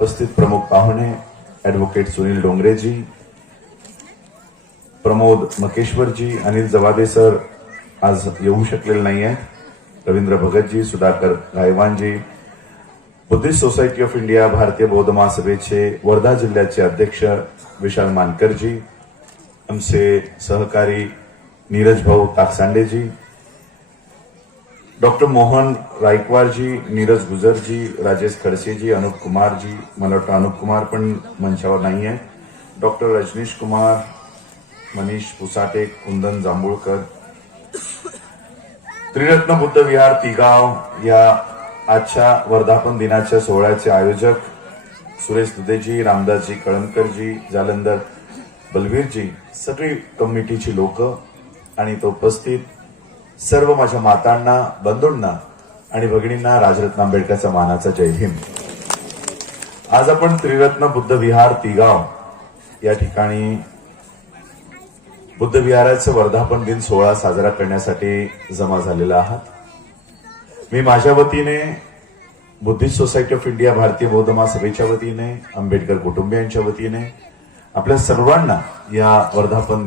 उपस्थित प्रमुख पाहुणे ॲडव्होकेट सुनील डोंगरेजी, प्रमोद मकेश्वरजी, अनिल जवादे सर आज येऊ शकलेले नाही आहेत, Ravindra Bhagatji, Sudhakar Gaywanji, Buddhist society of India भारतीय बौद्ध महासभेचे वर्धा जिल्ह्याचे अध्यक्ष विशाल मानकरजी, आमचे सहकारी नीरज भाऊ ताकसांडेजी, डॉक्टर मोहन रायकवारजी, नीरज गुजरजी, राजेश खडसेजी, अनुप कुमारजी, मला वाटतं अनुप कुमार पण मंचावर नाही आहे, डॉक्टर रजनीश कुमार, मनीष पुसाटे, कुंदन जांभूळकर, त्रिरत्न बुद्ध विहार तिगाव या आजच्या वर्धापन दिनाच्या सोहळ्याचे आयोजक सुरेश दुधेजी, रामदासजी कळमकरजी, जालंधर बलवीरजी, सगळी कमिटीची लोक आणि तो उपस्थित सर्व माझ्या मातांना, बंधूंना आणि भगिनींना राजरत्न आंबेडकरचा मानाचा जय भीम. आज आपण त्रिरत्न बुद्ध विहार तिगाव या ठिकाणी बुद्ध विहाराचं वर्धापन दिन सोहळा साजरा करण्यासाठी जमा झालेला आहात. मी माझ्या वतीने, बुद्धिस्ट सोसायटी ऑफ इंडिया भारतीय बौद्ध महासभेच्या वतीने, आंबेडकर कुटुंबियांच्या वतीने आपल्या सर्वांना या वर्धापन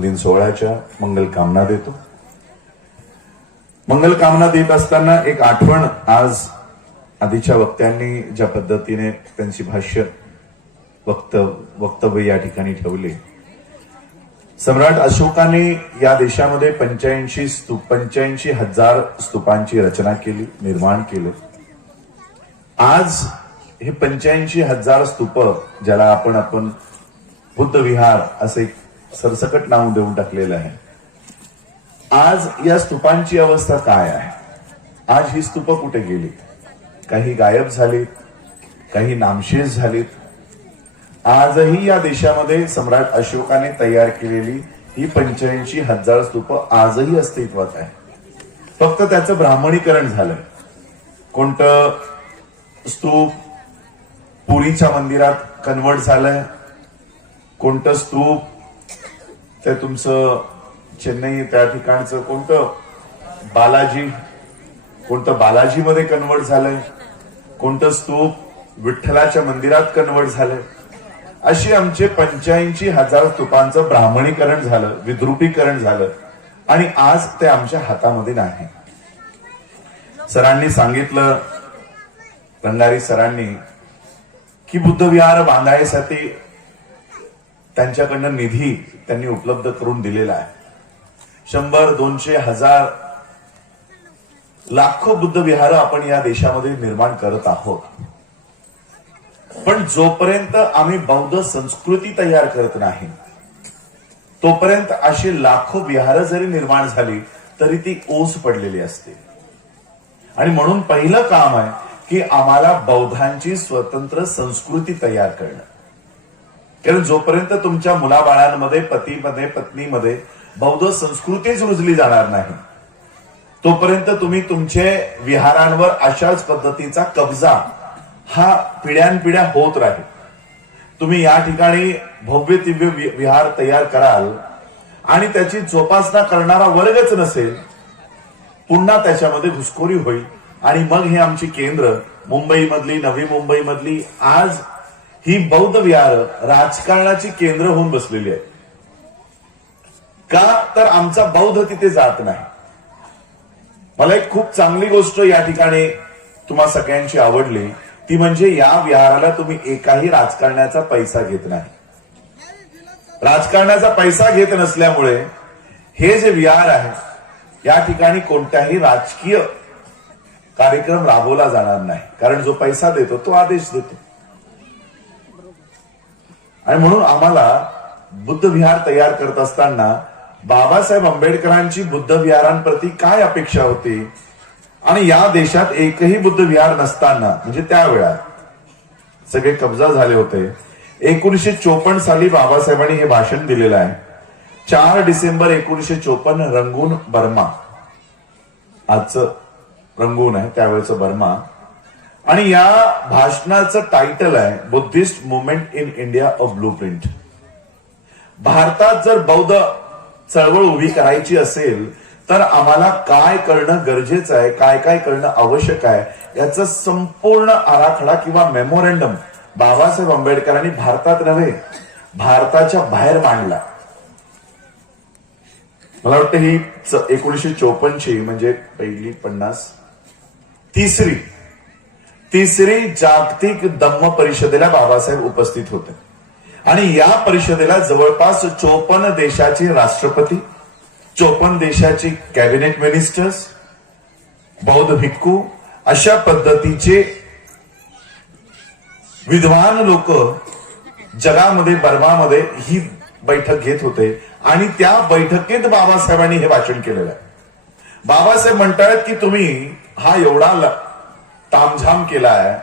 दिन सोहळ्याच्या मंगल कामना देतो. मंगल कामना देत असताना एक आठवण, आज आधीच्या वक्त्यांनी ज्या पद्धतीने त्यांची भाष्य वक्तव्य या ठिकाणी ठेवले, सम्राट अशोकाने या देशामध्ये 85,000 स्तूपांची रचना केली, निर्माण केलं. आज हे 85,000 स्तूप, ज्याला आपण बुद्ध विहार असे सरसकट नाव देऊन टाकलेलं आहे, आज या स्तूपांची अवस्था काय आहे? आज ही स्तूप कुठे गेली? काही गायब झालीत, काही नामशेष झालीत. आजही या देशामध्ये सम्राट अशोकाने तयार केलेली ही 85,000 स्तूप आजही अस्तित्वात आहे. फक्त त्याचं ब्राह्मणीकरण झालंय. कोणतं स्तूप पुरीच्या मंदिरात कन्वर्ट झालंय, कोणतं स्तूप ते तुमचं चेन्नई त्या ठिकाणचं कोणतं बालाजीमध्ये कन्वर्ट झालंय, कोणतं स्तूप विठ्ठलाच्या मंदिरात कन्वर्ट झालंय. अशी आमचे 85,000 स्तूपांचं ब्राह्मणीकरण झालं, विद्रुपीकरण झालं आणि आज ते आमच्या हातामध्ये नाही. सरांनी सांगितलं, रंगारी सरांनी, की बुद्ध विहार बांधायसाठी त्यांच्याकडनं निधी त्यांनी उपलब्ध करून दिलेला आहे. 100, 200, 1000 लाखो बुद्ध विहार आपण या देशामध्ये निर्माण करत आहोत. पण जोपर्यंत आम्ही बौद्ध संस्कृती तयार करत नाही, तोपर्यंत अशी लाखो विहार जरी निर्माण झाली तरी ती ओस पडलेली असते. आणि म्हणून पहिलं काम आहे की आम्हाला बौद्धांची स्वतंत्र संस्कृती तयार करणं. कारण जोपर्यंत तुमच्या मुलाबाळांमध्ये, पतीमध्ये, पत्नीमध्ये बौद्ध संस्कृतीच रुजली जाणार नाही, तोपर्यंत तुम्ही तुमचे विहारांवर अशाच पद्धतीचा कब्जा हा पिढ्यानपिढ्या होत राहील. तुम्ही या ठिकाणी भव्य दिव्य विहार तयार कराल आणि त्याची जोपासना करणारा वर्गच नसेल, पुन्हा त्याच्यामध्ये घुसखोरी होईल आणि मग हे आमची केंद्र, मुंबईमधली, नवी मुंबईमधली, आज ही बौद्ध विहार राजकारणाची केंद्र होऊन बसलेली आहे. का तर आमचा बौद्ध तिथे जात नाही. मला एक खूप चांगली गोष्ट या ठिकाणी तुम्हा सगळ्यांची आवडली, ती म्हणजे या विहाराला तुम्ही एकाही राजकारण्याचा पैसा घेत नाही. राजकारणाचा पैसा घेत नसल्यामुळे हे जे विहार आहे, या ठिकाणी कोणत्याही राजकीय कार्यक्रम राबवला जाणार नाही. कारण जो पैसा देतो तो आदेश देतो. आणि म्हणून आम्हाला बुद्ध विहार तयार करत असताना बाबासाहेब आंबेडकरांची बुद्ध विहारांप्रती काय अपेक्षा होती आणि या देशात एकही बुद्ध विहार नसताना, म्हणजे त्यावेळात सगळे कब्जा झाले होते. 1954 साली बाबासाहेबांनी हे भाषण दिलेलं आहे. 4 डिसेंबर 1954, रंगून बर्मा. आजचं रंगून आहे, त्यावेळेचं बर्मा. आणि या भाषणाचं टायटल आहे Buddhist movement in India a blueprint. भारतात जर बौद्ध चळवळ उभी करायची असेल तर आम्हाला काय करणं गरजेचं आहे, काय काय करणं आवश्यक आहे याचा संपूर्ण आराखडा किंवा मेमोरंडम बाबासाहेब आंबेडकरांनी भारतात नव्हे भारताच्या बाहेर मांडला. मला वाटतं ही 1954 म्हणजे पहिली 50 तिसरी जागतिक धम्म परिषदेला बाबासाहेब उपस्थित होते आणि या परिषदेला जवळपास 54 देशाचे राष्ट्रपती, 54 देशाचे कॅबिनेट मिनिस्टर्स, बौद्ध भिक्खू अशा पद्धतीचे विद्वान लोक जगामध्ये बर्मामध्ये ही बैठक घेत होते आणि त्या बैठकीत बाबासाहेबांनी हे भाषण केलेलं आहे. बाबासाहेब म्हणतात की तुम्ही हा एवढा तामझाम केलाय,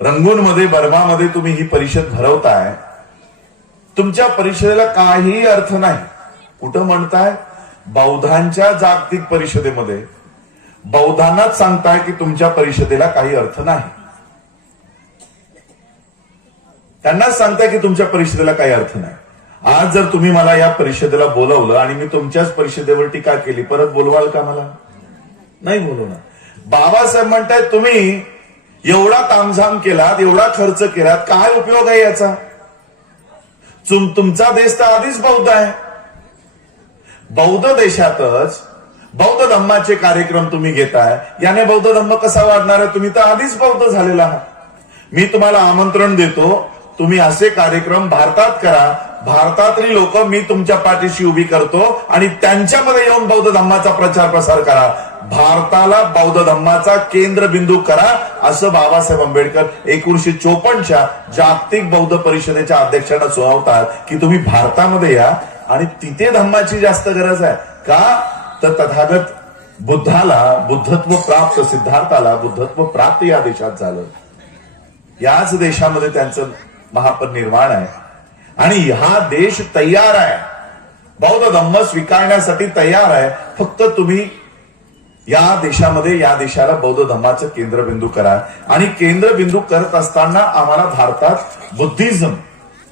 रंगूनमध्ये बर्मामध्ये तुम्ही ही परिषद भरवताय, तुमच्या परिषदेला काही अर्थ नाही. कुठं म्हणताय? बौद्धांच्या जागतिक परिषदेमध्ये बौद्धांनाच सांगताय की तुमच्या परिषदेला काही अर्थ नाही. त्यांनाच सांगताय की तुमच्या परिषदेला काही अर्थ नाही. आज जर तुम्ही मला या परिषदेला बोलवलं आणि मी तुमच्याच परिषदेवर टीका केली, परत बोलवाल का मला? नाही बोलवणार. बाबासाहेब म्हणतायत तुम्ही एवढा तामझाम केलात, एवढा खर्च केलात, काय उपयोग आहे याचा? तुमचा देश तर आधीच बौद्ध आहे. बौद्ध देशातच बौद्ध धम्माचे कार्यक्रम तुम्ही घेताय, याने बौद्ध धम्म कसा वाढणार आहे? तुम्ही तर आधीच बौद्ध झालेला आहात. मी तुम्हाला आमंत्रण देतो, तुम्ही असे कार्यक्रम भारतात करा. भारतातली लोक मी तुमच्या पाठीशी उभी करतो आणि त्यांच्यामध्ये येऊन बौद्ध धम्माचा प्रचार प्रसार करा. भारताला बौद्ध धम्माचा केंद्रबिंदू करा, असं बाबासाहेब आंबेडकर 1954च्या जागतिक बौद्ध परिषदेच्या अध्यक्षांना सुनावतात की तुम्ही भारतामध्ये या आणि तिथे धम्माची जास्त गरज आहे. का? तर तथागत बुद्धाला बुद्धत्व प्राप्त, सिद्धार्थाला बुद्धत्व प्राप्त या देशात झालं. याच देशामध्ये त्यांचं महापरिनिर्वाण आहे आणि हा देश तयार आहे, बौद्ध धम्म स्वीकारण्यासाठी तयार आहे. फक्त तुम्ही या देशामध्ये या देशाला बौद्ध धम्माचं केंद्रबिंदू करा. आणि केंद्रबिंदू करत असताना आम्हाला भारतात बुद्धिझम,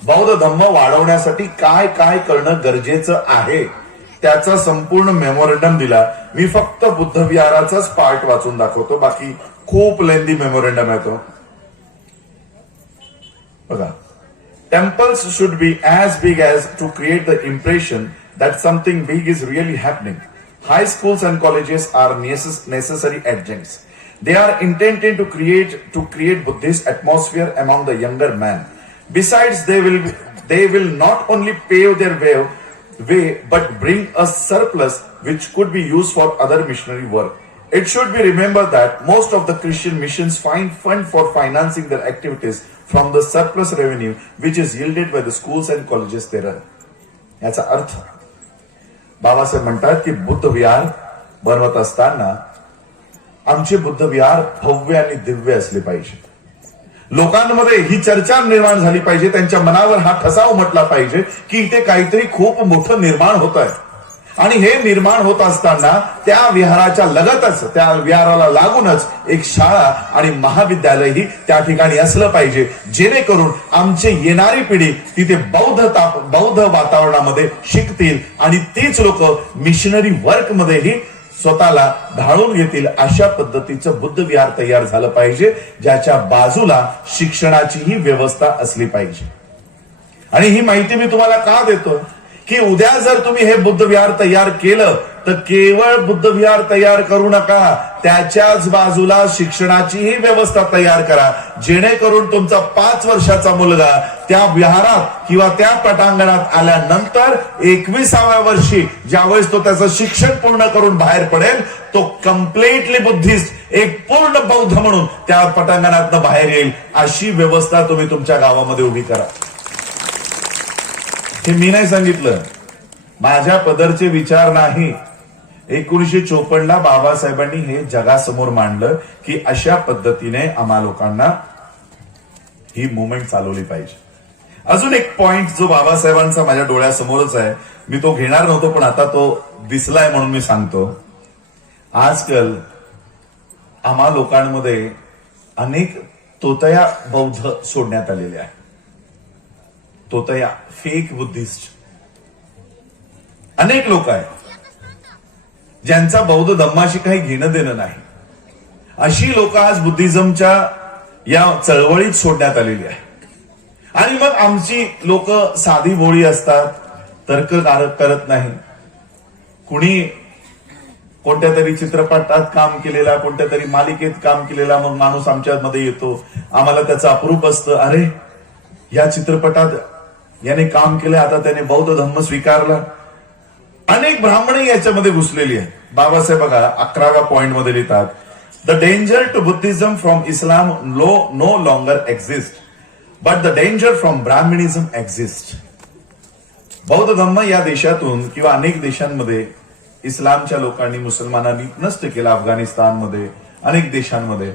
बौद्ध धम्म वाढवण्यासाठी काय काय करणं गरजेचं आहे त्याचा संपूर्ण मेमोरंडम दिला. मी फक्त बुद्ध विहाराचाच पार्ट वाचून दाखवतो, बाकी खूप लेंदी मेमोरंडम आहे तो. बघा, temples should be as big as to create the impression that something big is really happening. High schools and colleges are necessary adjuncts. They are intended to create Buddhist atmosphere among the younger man. Besides, they will not only pave their way but bring a surplus which could be used for other missionary work. It should be remembered that most of the Christian missions find fund for financing their activities from the surplus revenue which is yielded by the schools and colleges they run. याचा अर्थ बाबासाहेब म्हणतात की बुद्ध विहार बनवत असताना आमचे बुद्ध विहार भव्य आणि दिव्य असले पाहिजे. लोकांमध्ये ही चर्चा निर्माण झाली पाहिजे, त्यांच्या मनावर हा ठसा उमटला पाहिजे की इथे काहीतरी खूप मोठं निर्माण होत आहे. आणि हे निर्माण होत असताना त्या विहाराच्या लगतच, त्या विहाराला लागूनच एक शाळा आणि महाविद्यालयही त्या ठिकाणी असलं पाहिजे, जेणेकरून आमची येणारी पिढी तिथे बौद्ध वातावरणामध्ये शिकतील आणि तीच लोक मिशनरी वर्क मध्येही स्वतःला ढाळून घेतील. अशा पद्धतीचं बुद्ध विहार तयार झालं पाहिजे, ज्याच्या बाजूला शिक्षणाचीही व्यवस्था असली पाहिजे. आणि ही माहिती मी तुम्हाला का देतो की उद्या जर तुम्ही हे बुद्ध विहार तयार केलं तर केवळ बुद्ध विहार तयार करू नका, त्याच्याच बाजूला शिक्षणाचीही व्यवस्था तयार करा, जेणेकरून तुमचा 5 वर्षाचा मुलगा त्या विहारात किंवा त्या पटांगणात आल्यानंतर 21व्या वर्षी ज्यावेळेस तो त्याचं शिक्षण पूर्ण करून बाहेर पडेल, तो कम्प्लिटली बुद्धिस्ट, एक पूर्ण बौद्ध म्हणून त्या पटांगणातनं बाहेर येईल. अशी व्यवस्था तुम्ही तुमच्या गावामध्ये उभी करा. हे मी नाही सांगितलं, माझ्या पदरचे विचार नाही. 1954ला बाबासाहेबांनी हे जगासमोर मांडलं की अशा पद्धतीने आम्हा लोकांना ही मुवमेंट चालवली पाहिजे. अजून एक पॉइंट जो बाबासाहेबांचा माझ्या डोळ्यासमोरच आहे, मी तो घेणार नव्हतो पण आता तो दिसलाय म्हणून मी सांगतो. आजकाल आम्हा लोकांमध्ये अनेक तोतया बौद्ध सोडण्यात आलेले आहेत. तोतया फेक बुद्धिस्ट अनेक लोक आहेत. ज्यांचा बौद्ध धम्माशी काही घेणं देणं नाही, अशी लोक आज बुद्धिझमच्या या चळवळीत सोडण्यात आलेली आहे. आणि मग आमची लोक साधी भोळी असतात, तर्क करत नाही. कुणी कोणत्या तरी चित्रपटात काम केलेला, कोणत्या तरी मालिकेत काम केलेला मग माणूस आमच्यामध्ये येतो, आम्हाला त्याचं अप्रूप असतं. अरे, या चित्रपटात याने काम केलं, आता त्याने बौद्ध धम्म स्वीकारला. अनेक ब्राह्मणही याच्यामध्ये घुसलेली आहेत. बाबासाहेब बघा 11व्या पॉइंट मध्ये लिहितात, the danger to Buddhism from Islam no longer exist, but the danger from Brahmanism exist. बौद्ध धम्म या देशातून किंवा अनेक देशांमध्ये इस्लामच्या लोकांनी, मुसलमानांनी नष्ट केला. अफगाणिस्तानमध्ये, अनेक देशांमध्ये.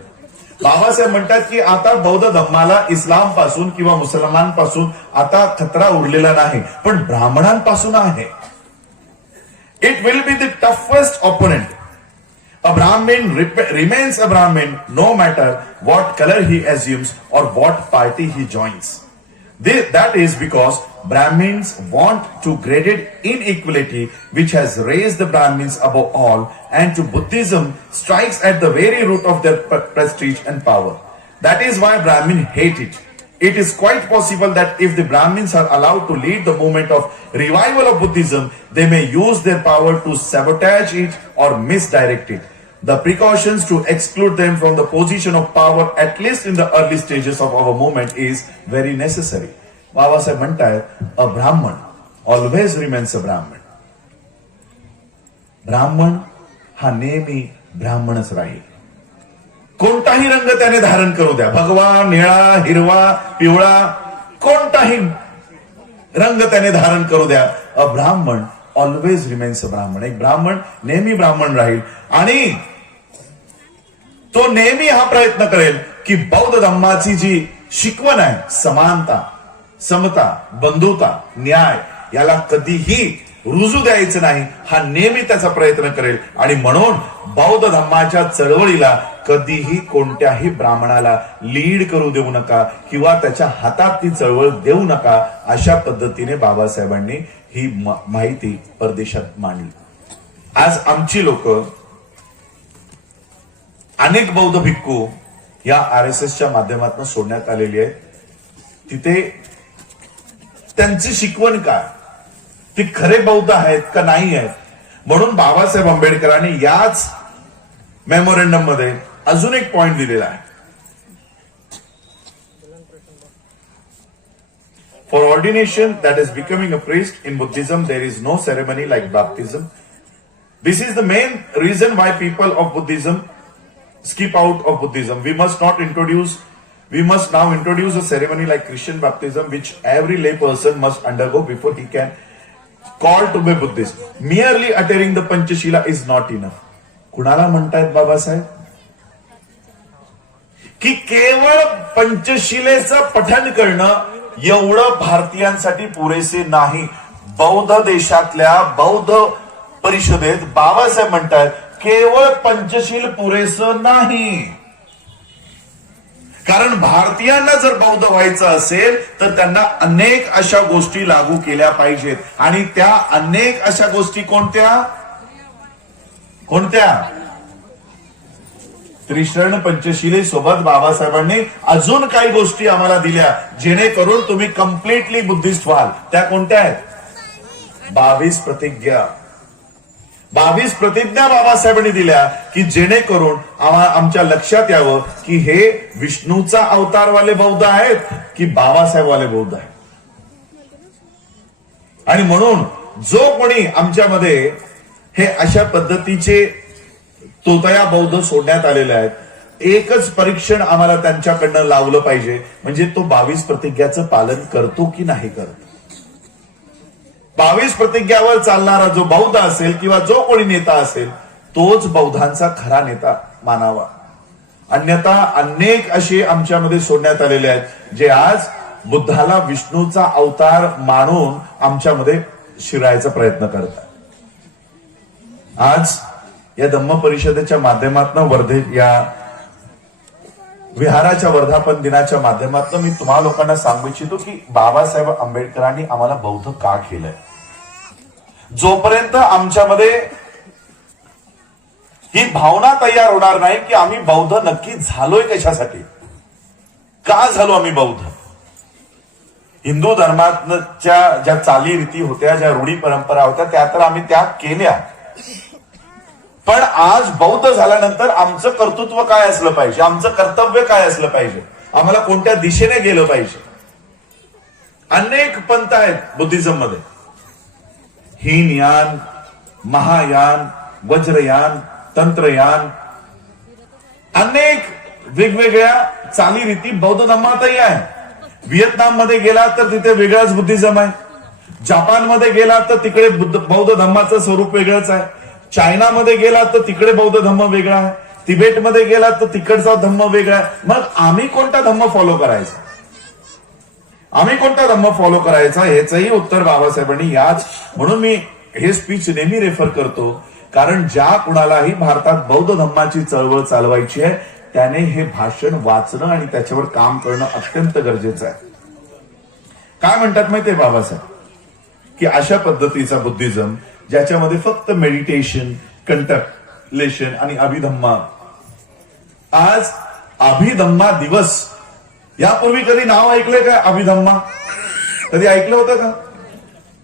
बाबासाहेब म्हणतात की आता बौद्ध धम्माला इस्लाम पासून किंवा मुसलमानांपासून आता खतरा उरलेला नाही, पण ब्राह्मणांपासून आहे. It will be the toughest opponent. A Brahmin remains अ ब्राह्मण no matter what color he assumes or what party he joins. That is because Brahmins want to graded inequality which has raised the Brahmins above all, and to Buddhism strikes at the very root of their prestige and power. That is why Brahmin hate it. It is quite possible that if the Brahmins are allowed to lead the movement of revival of Buddhism, they may use their power to sabotage it or misdirect it. The precautions to exclude them from the position of power, at least in the early stages of our movement, is very necessary. Babasaheb म्हणतायत, अ ब्राह्मण always remains अ ब्राह्मण. ब्राह्मण हा नेहमी ब्राह्मणच राहील. कोणताही रंग त्याने धारण करू द्या, भगवा, निळा, हिरवा, पिवळा, कोणताही रंग त्याने धारण करू द्या, अ ब्राह्मण ऑलवेज रिमेन्स अ ब्राह्मण. एक ब्राह्मण नेहमी ब्राह्मण राहील. आणि तो नेहमी हा प्रयत्न करेल की बौद्ध धम्माची जी शिकवण आहे, समानता, समता, बंधुता, न्याय, याला कधीही रुजू द्यायचं नाही, हा नेहमी त्याचा प्रयत्न करेल. आणि म्हणून बौद्ध धम्माच्या चळवळीला कधीही कोणत्याही ब्राह्मणाला लीड करू देऊ नका किंवा त्याच्या हातात ती चळवळ देऊ नका. अशा पद्धतीने बाबासाहेबांनी ही माहिती परदेशात मांडली. आज आमची लोक, अनेक बौद्ध भिक्खू या RSSच्या माध्यमातून सोडण्यात आलेली आहेत. तिथे त्यांची शिकवण काय, ती खरे बौद्ध आहेत का नाही आहेत, म्हणून बाबासाहेब आंबेडकरांनी याच मेमोरेंडम मध्ये अजून एक पॉइंट दिलेला आहे. For ordination, that is becoming a priest in Buddhism, there is no ceremony like baptism. This is the main reason why people of Buddhism skip out of Buddhism. We must now introduce a ceremony like Christian baptism, which every lay person must undergo before he can call to be Buddhist. Merely uttering the Panchashila is not enough. कुणाला म्हणतायत बाबासाहेब की केवळ पंचशिलेचं पठण करणं एवढं भारतीयांसाठी पुरेसे नाही. बौद्ध देशातल्या बौद्ध परिषदेत बाबासाहेब म्हणतात केवळ पंचशील पुरेसं नाही. कारण भारतीयांना जर बौद्ध व्हायचं असेल तर त्यांना अनेक अशा गोष्टी लागू केल्या पाहिजेत. आणि त्या अनेक अशा गोष्टी कोणत्या कोणत्या त्रिशरण पंचशिलेसोबत बाबासाहेबांनी अजून काही गोष्टी आम्हाला दिल्या जेणेकरून तुम्ही कम्प्लिटली बुद्धिस्ट व्हाल. त्या कोणत्या आहेत? 22 प्रतिज्ञा. 22 प्रतिज्ञा बाबासाहेबांनी दिल्या की जेणेकरून आमच्या लक्षात यावं की हे विष्णूचा अवतारवाले बौद्ध आहेत की बाबासाहेबवाले बौद्ध आहेत. आणि म्हणून जो कोणी आमच्यामध्ये हे अशा पद्धतीचे तोतया बौद्ध सोडण्यात आलेले आहेत, एकच परीक्षण आम्हाला त्यांच्याकडनं लावलं पाहिजे, म्हणजे तो 22 प्रतिज्ञाचं पालन करतो की नाही करत. 22 प्रतिज्ञावर चालणारा जो बौद्ध असेल किंवा जो कोणी नेता असेल तोच बौद्धांचा खरा नेता मानावा. अन्यथा अनेक असे आमच्यामध्ये सोडण्यात आलेले आहेत जे आज बुद्धाला विष्णूचा अवतार मानून आमच्यामध्ये शिरायचा प्रयत्न करतात. आज या धम्म परिषदेच्या माध्यमातून वर्धे या विहाराच्या वर्धापन दिनाच्या माध्यमातून मी तुम्हा लोकांना सांगू इच्छितो की बाबासाहेब आंबेडकरांनी आम्हाला बौद्ध का केलंय. जोपर्यंत आमच्यामध्ये ही भावना तयार होणार नाही की आम्ही बौद्ध नक्की झालोय कशासाठी, का झालो आम्ही बौद्ध. हिंदू धर्माच्या ज्या चालीरीती होत्या, ज्या रूढी परंपरा होत्या, त्या तर आम्ही त्या केल्या, पण आज बौद्ध झाल्यानंतर आमचं कर्तृत्व काय असलं पाहिजे, आमचं कर्तव्य काय असलं पाहिजे, आम्हाला कोणत्या दिशेने गेलं पाहिजे. अनेक पंथ आहेत बुद्धिझम मध्ये, हीनयान, महायान, वज्रयान, तंत्रयान, अनेक वेगवेगळ्या चालीरीती बौद्ध धर्मातही आहे. व्हिएतनाम मध्ये गेला तर तिथे वेगळाच बुद्धिझम आहे, जपानमध्ये गेला तर तिकडे बौद्ध धर्माचं स्वरूप वेगळंच आहे, चायनामध्ये गेला तर तिकडे बौद्ध धर्म वेगळा आहे, तिबेटमध्ये गेला तर तिकडचा धर्म वेगळा आहे. मग आम्ही कोणता धर्म फॉलो करायचा, आम्ही कोणता धर्म फॉलो करायचा, याचंही उत्तर बाबासाहेबांनी याच. म्हणून मी हे स्पीच नेहमी रेफर करतो, कारण ज्या कुणालाही भारतात बौद्ध धर्माची चळवळ चालवायची आहे त्याने हे भाषण वाचणं आणि त्याच्यावर काम करणं अत्यंत गरजेचं आहे. काय म्हणतात माहितीये बाबासाहेब, की अशा पद्धतीचा बुद्धिझम ज्याच्यामध्ये फक्त मेडिटेशन, कंटेम्पलेशन आणि अभिधम्मा. आज अभिधम्मा दिवस, यापूर्वी कधी नाव ऐकलंय का अभिधम्मा, कधी ऐकलं होतं का.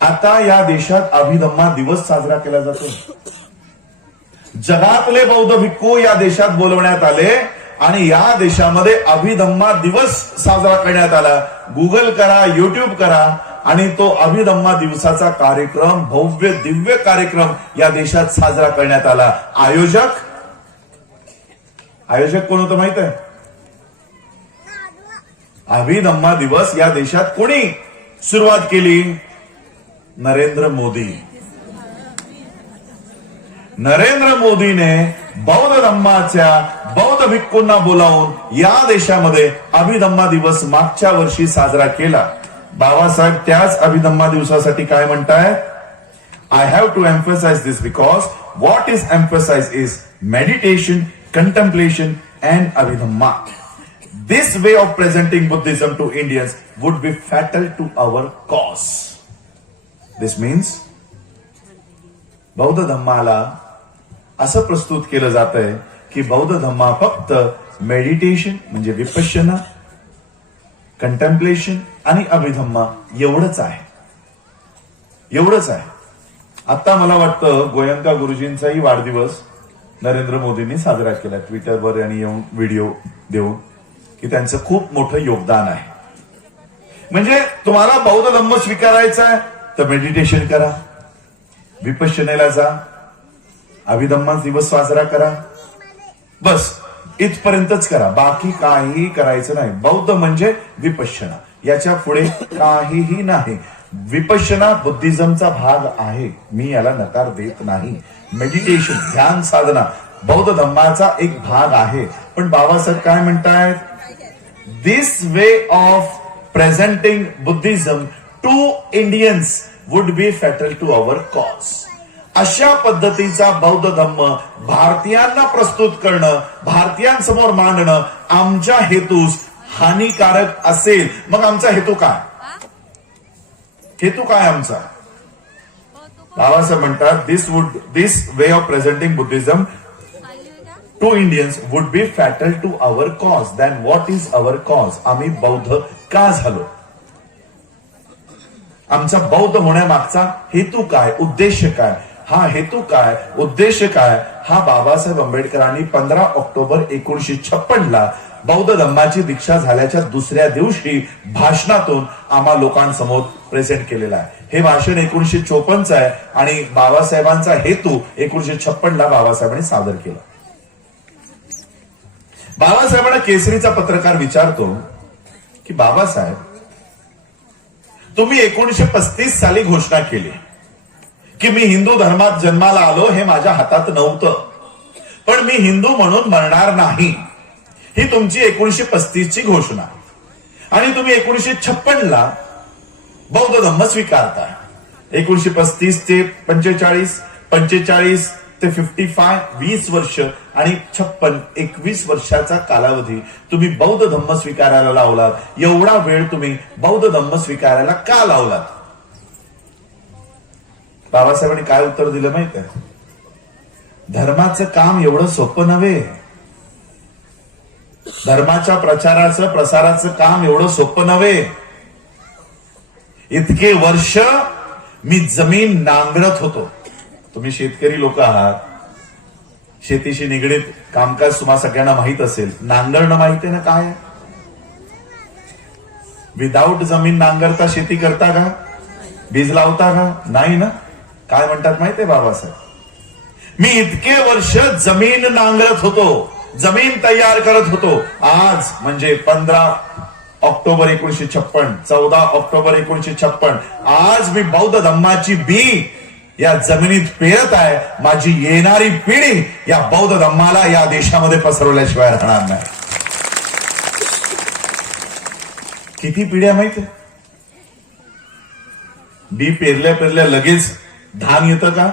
आता या देशात अभिधम्मा दिवस साजरा केला जातो. जगातले बौद्ध भिक्खू या देशात बोलवण्यात आले आणि या देशामध्ये अभिधम्मा दिवस साजरा करण्यात आला. गुगल करा, युट्यूब करा आणि तो अभिधम्मा दिवसाचा कार्यक्रम, भव्य दिव्य कार्यक्रम या देशात साजरा करण्यात आला. आयोजक कोण होतं माहित आहे. अभिधम्मा दिवस या देशात कोणी सुरुवात केली, नरेंद्र मोदी. नरेंद्र मोदीने बौद्ध धम्माच्या बौद्ध भिक्खूंना बोलावून या देशामध्ये अभिधम्मा दिवस मागच्या वर्षी साजरा केला. बाबासाहेब त्याच अभिधम्मा दिवसासाठी काय म्हणतायत, I have to emphasise this because what is emphasise is meditation, contemplation and Abhidhamma. This way of presenting Buddhism to Indians would be fatal to our cause. This means बौद्ध धम्माला असं प्रस्तुत केलं जात आहे की बौद्ध धम्मा फक्त मेडिटेशन म्हणजे विपश्यना, कंटेम्पलेशन आणि अभिधम्मा एवढंच आहे, एवढंच आहे. आता मला वाटतं गोयंका गुरुजींचाही वाढदिवस नरेंद्र मोदींनी साजरा केला ट्विटरवर आणि येऊन व्हिडिओ देऊन, की त्यांचं खूप मोठं योगदान आहे. म्हणजे तुम्हाला बौद्ध धम्म स्वीकारायचा आहे तर मेडिटेशन करा, विपश्यनेला जा, अभिधम्मा दिवस साजरा करा, बस इथपर्यंतच करा, बाकी काहीही करायचं नाही. बौद्ध म्हणजे विपश्यना, याच्या पुढे काहीही नाही. विपश्यना बुद्धिझमचा भाग आहे, मी याला नकार देत नाही. मेडिटेशन, ध्यान साधना बौद्ध धम्माचा एक भाग आहे. पण बाबासाहेब काय म्हणतायत, this way of presenting Buddhism to Indians would be fatal to our cause. अशा पद्धतीचा बौद्ध धम्म भारतीयांना प्रस्तुत करणं, भारतीयांसमोर मांडणं आमच्या हेतूस हानिकारक असेल. मग आमचा हेतू काय, हेतू काय आमचा. बाबासाहेब म्हणतात this way of presenting Buddhism to Indians would be fatal to our cause. Then what is our cause? आम्ही बौद्ध का झालो, आमचा बौद्ध होण्यामागचा हेतू काय, उद्देश काय. हा हेतू काय, उद्देश काय, हा बाबासाहेब आंबेडकरांनी 15 ऑक्टोबर 1956 बौद्ध धम्माची दीक्षा झाल्याच्या दुसऱ्या दिवशी भाषणातून आम्हा लोकांसमोर प्रेझेंट केलेला आहे. हे भाषण 1954 आहे आणि बाबासाहेबांचा हेतू 1956 बाबासाहेबांनी सादर केला. बाबासाहेबांना केसरीचा पत्रकार विचारतो की बाबासाहेब, तुम्ही 1935 साली घोषणा केली की मी हिंदू धर्मात जन्माला आलो, हे माझ्या हातात नव्हतं, पण मी हिंदू म्हणून मरणार नाही, ही तुमची 1935 ची घोषणा. आणि तुम्ही 1956 बौद्ध धम्म स्वीकारताय. 1935 ते 45, 45 ते 55, 20 वर्ष आणि 56, 21 वर्षाचा कालावधी तुम्ही बौद्ध धम्म स्वीकारायला लावलात. एवढा वेळ तुम्ही बौद्ध धम्म स्वीकारायला का लावलात. बाबासाहेबांनी काय उत्तर दिलं माहित आहे, धर्माचं काम एवढं सोपं नव्हे. धर्माच्या प्रचाराचं प्रसाराचं काम एवढं सोपं नव्हे. इतके वर्ष मी जमीन नांगरत होतो. तुम्ही शेतकरी लोक आहात, शेतीशी निगडीत कामकाज तुम्हा सगळ्यांना माहित असेल. नांगरणं माहिती आहे ना काय? विदाऊट जमीन नांगरता शेती करता का? बीज लावता का? नाही ना. काय म्हणतात माहितीये बाबासाहेब, मी इतके वर्ष जमीन नांगरत होतो, जमीन तयार करत होतो. आज म्हणजे 15 ऑक्टोबर 1956, 14 ऑक्टोबर 1956, आज मी बौद्ध धम्माची बी या जमिनीत पेरत आहे. माझी येणारी पिढी या बौद्ध धम्माला या देशामध्ये पसरवल्याशिवाय राहणार नाही. किती पिढ्या माहिती? बी पेरल्या पेरल्या लगेच धान येतं का?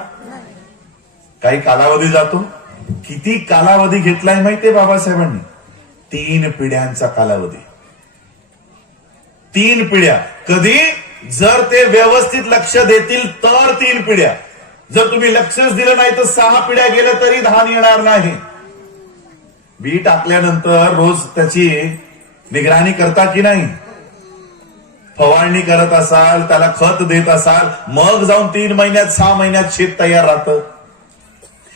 काही कालावधी जातो. किती कालावधी घेतलाय माहितीये बाबासाहेबांनी? 3 पिढ्यांचा कालावधी. 3 पिढ्या. कधी? जर ते व्यवस्थित लक्ष देतील तर 3 पिढ्या. जर तुम्ही लक्षच दिलं नाही तर 6 पिढ्या गेल्या तरी धान येणार नाही. बी टाकल्यानंतर रोज त्याची निगराणी करता की नाही? फवारणी करत असाल, त्याला खत देत असाल, मग जाऊन 3 महिन्यात 6 महिन्यात शेत तयार राहतं.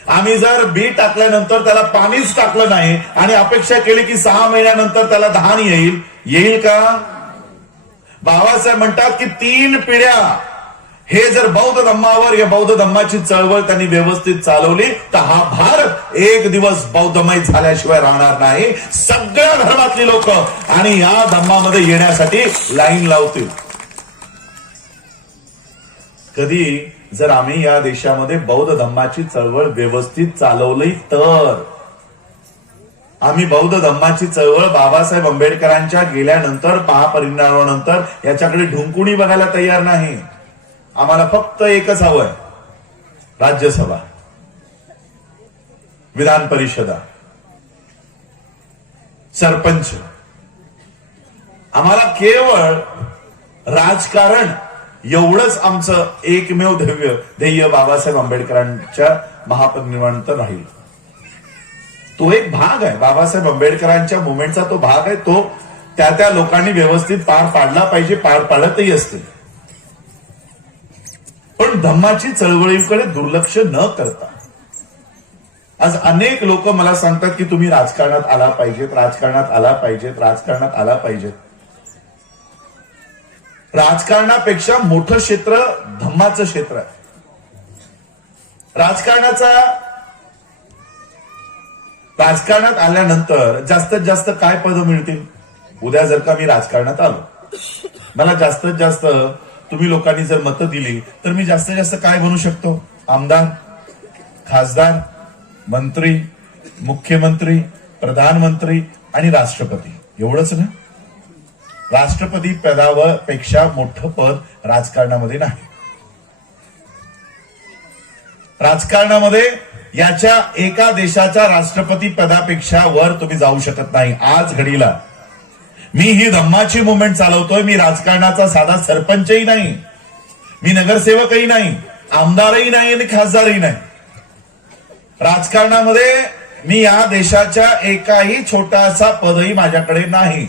आम्ही जर बी टाकल्यानंतर त्याला पाणीच टाकलं नाही आणि अपेक्षा केली की 6 महिन्यानंतर त्याला धान येईल का? बाबासाहेब म्हणतात की 3 पिढ्या. हे जर बौद्ध धम्मावर या बौद्ध धम्माची चळवळ त्यांनी व्यवस्थित चालवली तर हा भारत एक दिवस बौद्धमय झाल्याशिवाय राहणार नाही. सगळ्या धर्मातली लोक आणि या धम्मामध्ये येण्यासाठी लाईन लावतील. कधी? जर आम्ही या देशामध्ये बौद्ध धम्माची चळवळ व्यवस्थित चालवली तर. आम्ही बौद्ध धम्माची चळवळ बाबासाहेब आंबेडकरांच्या गेल्यानंतर, महापरिनिर्वाणानंतर याच्याकडे ढुंकुणी बघायला तयार नाही. आम्हाला फक्त एकच हवंय, राज्यसभा, विधान परिषदा, सरपंच. आम्हाला केवळ राजकारण एवढंच आमचं एकमेव ध्येय बाबासाहेब आंबेडकरांच्या महापरिनिर्वाणानंतर राहील. तो एक भाग आहे बाबासाहेब आंबेडकरांच्या मुवमेंटचा. तो भाग आहे. तो त्या लोकांनी व्यवस्थित पार पाडला पाहिजे, पार पाडतही असतील. पण धम्माची चळवळीकडे दुर्लक्ष न करता आज अनेक लोक मला सांगतात की तुम्ही राजकारणात आला पाहिजेत, राजकारणात आला पाहिजेत, राजकारणात आला पाहिजेत. राजकारणापेक्षा मोठं क्षेत्र धम्माचं क्षेत्र आहे. राजकारणात आल्यानंतर जास्तीत जास्त काय पदं मिळतील? उद्या जर का मी राजकारणात आलो, मला जास्तीत जास्त तुम्ही लोकांनी जर मतं दिली तर मी जास्तीत जास्त काय बनू शकतो? आमदार, खासदार, मंत्री, मुख्यमंत्री, प्रधानमंत्री आणि राष्ट्रपती. एवढंच ना? राष्ट्रपती पदावर पेक्षा मोठं पद राजकारणामध्ये नाही. राजकारणामध्ये याच्या एका देशाच्या राष्ट्रपती पदापेक्षा वर तुम्ही जाऊ शकत नाही. आज घडीला मी ही धम्माची मुवमेंट चालवतोय. मी राजकारणाचा साधा सरपंचही नाही, मी नगरसेवकही नाही, आमदारही नाही आणि खासदारही नाही. राजकारणामध्ये मी या देशाच्या एकाही छोटासा पदही माझ्याकडे नाही.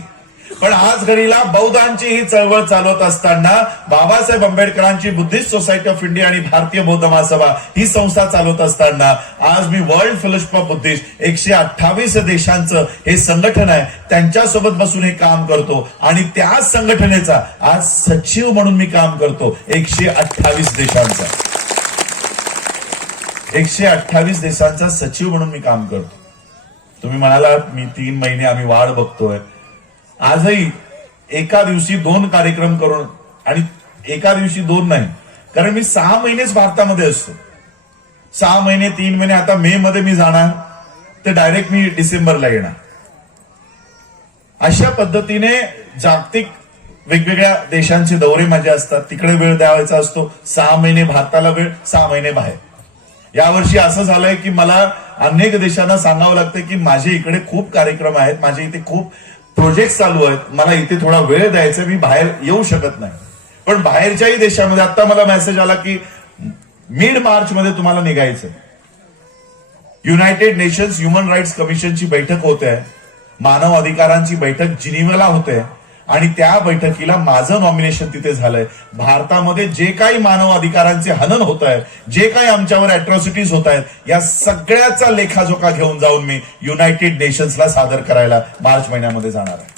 पण आज घडीला बौद्धांची ही चळवळ चालवत असताना, बाबासाहेब आंबेडकरांची बुद्धिस्ट सोसायटी ऑफ इंडिया आणि भारतीय बौद्ध महासभा ही संस्था चालवत असताना, आज मी वर्ल्ड फेलोशिप ऑफ बुद्धिस्ट 128 देशांचं हे संघटन आहे, त्यांच्यासोबत बसून हे काम करतो. आणि त्याच संघटनेचा आज सचिव म्हणून मी काम करतो. 128 देशांचा 128 देशांचा सचिव म्हणून मी काम करतो. तुम्ही म्हणाला मी 3 महिने आम्ही वाढ बघतोय. आजही एका दिवशी 2 कार्यक्रम करून, आणि एका दिवशी 2 नाही, कारण मी 6 महिनेच भारतामध्ये असतो. 6 महिने 3 महिने. आता मे मध्ये मी जाणार तर डायरेक्ट मी डिसेंबरला येणार. अशा पद्धतीने जागतिक वेगवेगळ्या देशांचे दौरे माझे असतात. तिकडे वेळ द्यावायचा असतो. 6 महिने भारताला वेळ, 6 महिने बाहेर. यावर्षी असं झालंय की मला अनेक देशांना सांगावं लागतं की माझे इकडे खूप कार्यक्रम आहेत, माझे इथे खूप प्रोजेक्ट चालू आहेत, मला इथे थोडा वेळ द्यायचा, मी बाहेर येऊ शकत नाही. पण बाहेरच्याही देशामध्ये आता मला मेसेज आला की मिड मार्च मध्ये तुम्हाला निघायचं. युनायटेड नेशन्स ह्युमन राईट्स कमिशनची बैठक होते आहे, मानव अधिकारांची बैठक जिनिव्हाला होते आणि त्या बैठकीला माझं नॉमिनेशन तिथे झालंय. भारतामध्ये जे काही मानव अधिकारांचे हनन होत आहे, जे काही आमच्यावर अॅट्रॉसिटीज होत आहेत, या सगळ्याचा लेखाजोखा घेऊन जाऊन मी युनायटेड नेशन्सला सादर करायला मार्च महिन्यामध्ये जाणार आहे.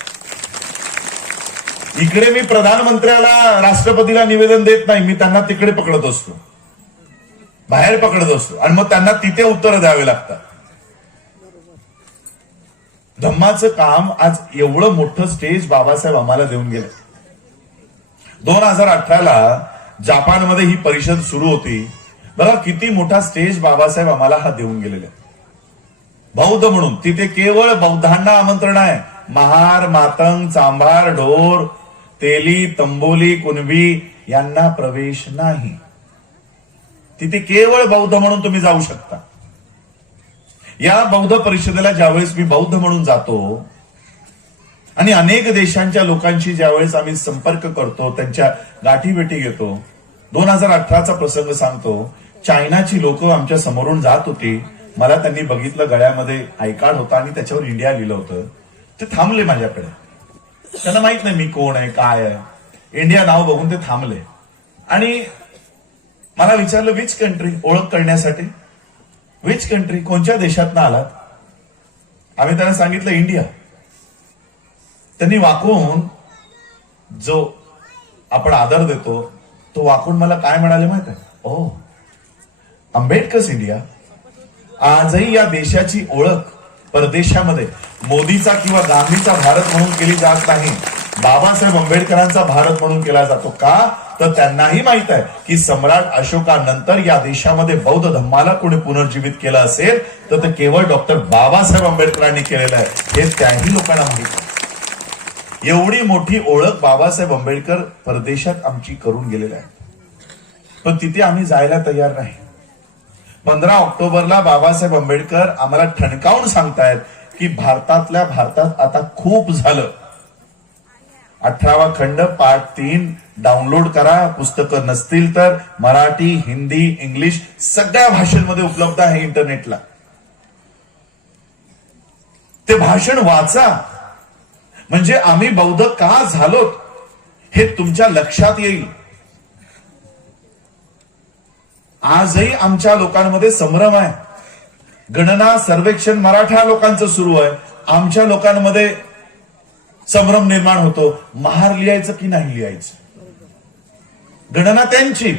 इकडे मी प्रधानमंत्र्याला, राष्ट्रपतीला निवेदन देत नाही, मी त्यांना तिकडे पकडत असतो, बाहेर पकडत असतो आणि मग त्यांना तिथे उत्तरं द्यावे लागतात. धम्माचं काम आज एवढं मोठं स्टेज बाबासाहेब आम्हाला देऊन गेले. 2018ला जपानमध्ये ही परिषद सुरू होती. बघा किती मोठा स्टेज बाबासाहेब आम्हाला हा देऊन गेलेला. बौद्ध म्हणून तिथे केवळ बौद्धांना आमंत्रण आहे. महार, मातंग, चांभार, ढोर, तेली, तंबोली, कुणबी यांना प्रवेश नाही. तिथे केवळ बौद्ध म्हणून तुम्ही जाऊ शकता. या बौद्ध परिषदेला ज्यावेळेस मी बौद्ध म्हणून जातो आणि अनेक देशांच्या लोकांशी ज्यावेळेस आम्ही संपर्क करतो, त्यांच्या गाठीभेटी घेतो, 2018चा प्रसंग सांगतो. चायनाची लोक आमच्या समोरून जात होती. मला त्यांनी बघितलं, गळ्यामध्ये आय कार्ड होता आणि त्याच्यावर इंडिया लिहिलं होतं. ते थांबले माझ्याकडे. त्यांना माहित नाही मी कोण आहे, काय आहे. इंडिया नाव बघून ते थांबले आणि मला विचारलं विच कंट्री, ओळख करण्यासाठी. विच कंट्री, कोणत्या देशातनं आलात. आम्ही त्यांना सांगितलं इंडिया. त्यांनी वाकून, जो आपण आदर देतो तो वाकून मला काय म्हणाले माहित आहे, ओ आंबेडकर्स इंडिया. आजही या देशाची ओळख परदेशामध्ये मोदीचा किंवा गांधीचा भारत म्हणून केली जात नाही, बाबासाहेब आंबेडकरांचा भारत म्हणून केला जातो. का तर त्यांनाही माहित आहे की सम्राट अशोकानंतर या देशामध्ये बौद्ध धम्माला कोणी पुनर्जीवित केलं असेल तर ते केवळ डॉक्टर बाबासाहेब आंबेडकरांनी केलेलं आहे, हे त्याही लोकांना माहित आहे. एवढी मोठी ओळख बाबासाहेब आंबेडकर परदेशात आमची करून गेलेली आहे, पण तिथे आम्ही जायला तयार नाही. 15 ऑक्टोबरला बाबासाहेब आंबेडकर आम्हाला ठणकावून सांगतायत की भारतातल्या भारतात आता खूप झालं. 18वा खंड पार्ट 3 डाउनलोड करा. पुस्तकं नसतील तर मराठी, हिंदी, इंग्लिश सगळ्या भाषांमध्ये उपलब्ध आहे इंटरनेटला. ते भाषण वाचा, म्हणजे आम्ही बौद्ध का झालो हे तुमच्या लक्षात येईल. आजही आमच्या लोकांमध्ये संभ्रम आहे. गणना सर्वेक्षण मराठा लोकांचं सुरू आहे, आमच्या लोकांमध्ये संभ्रम निर्माण होतो, महार लिहायचं की नाही लिहायचं. गणना त्यांची,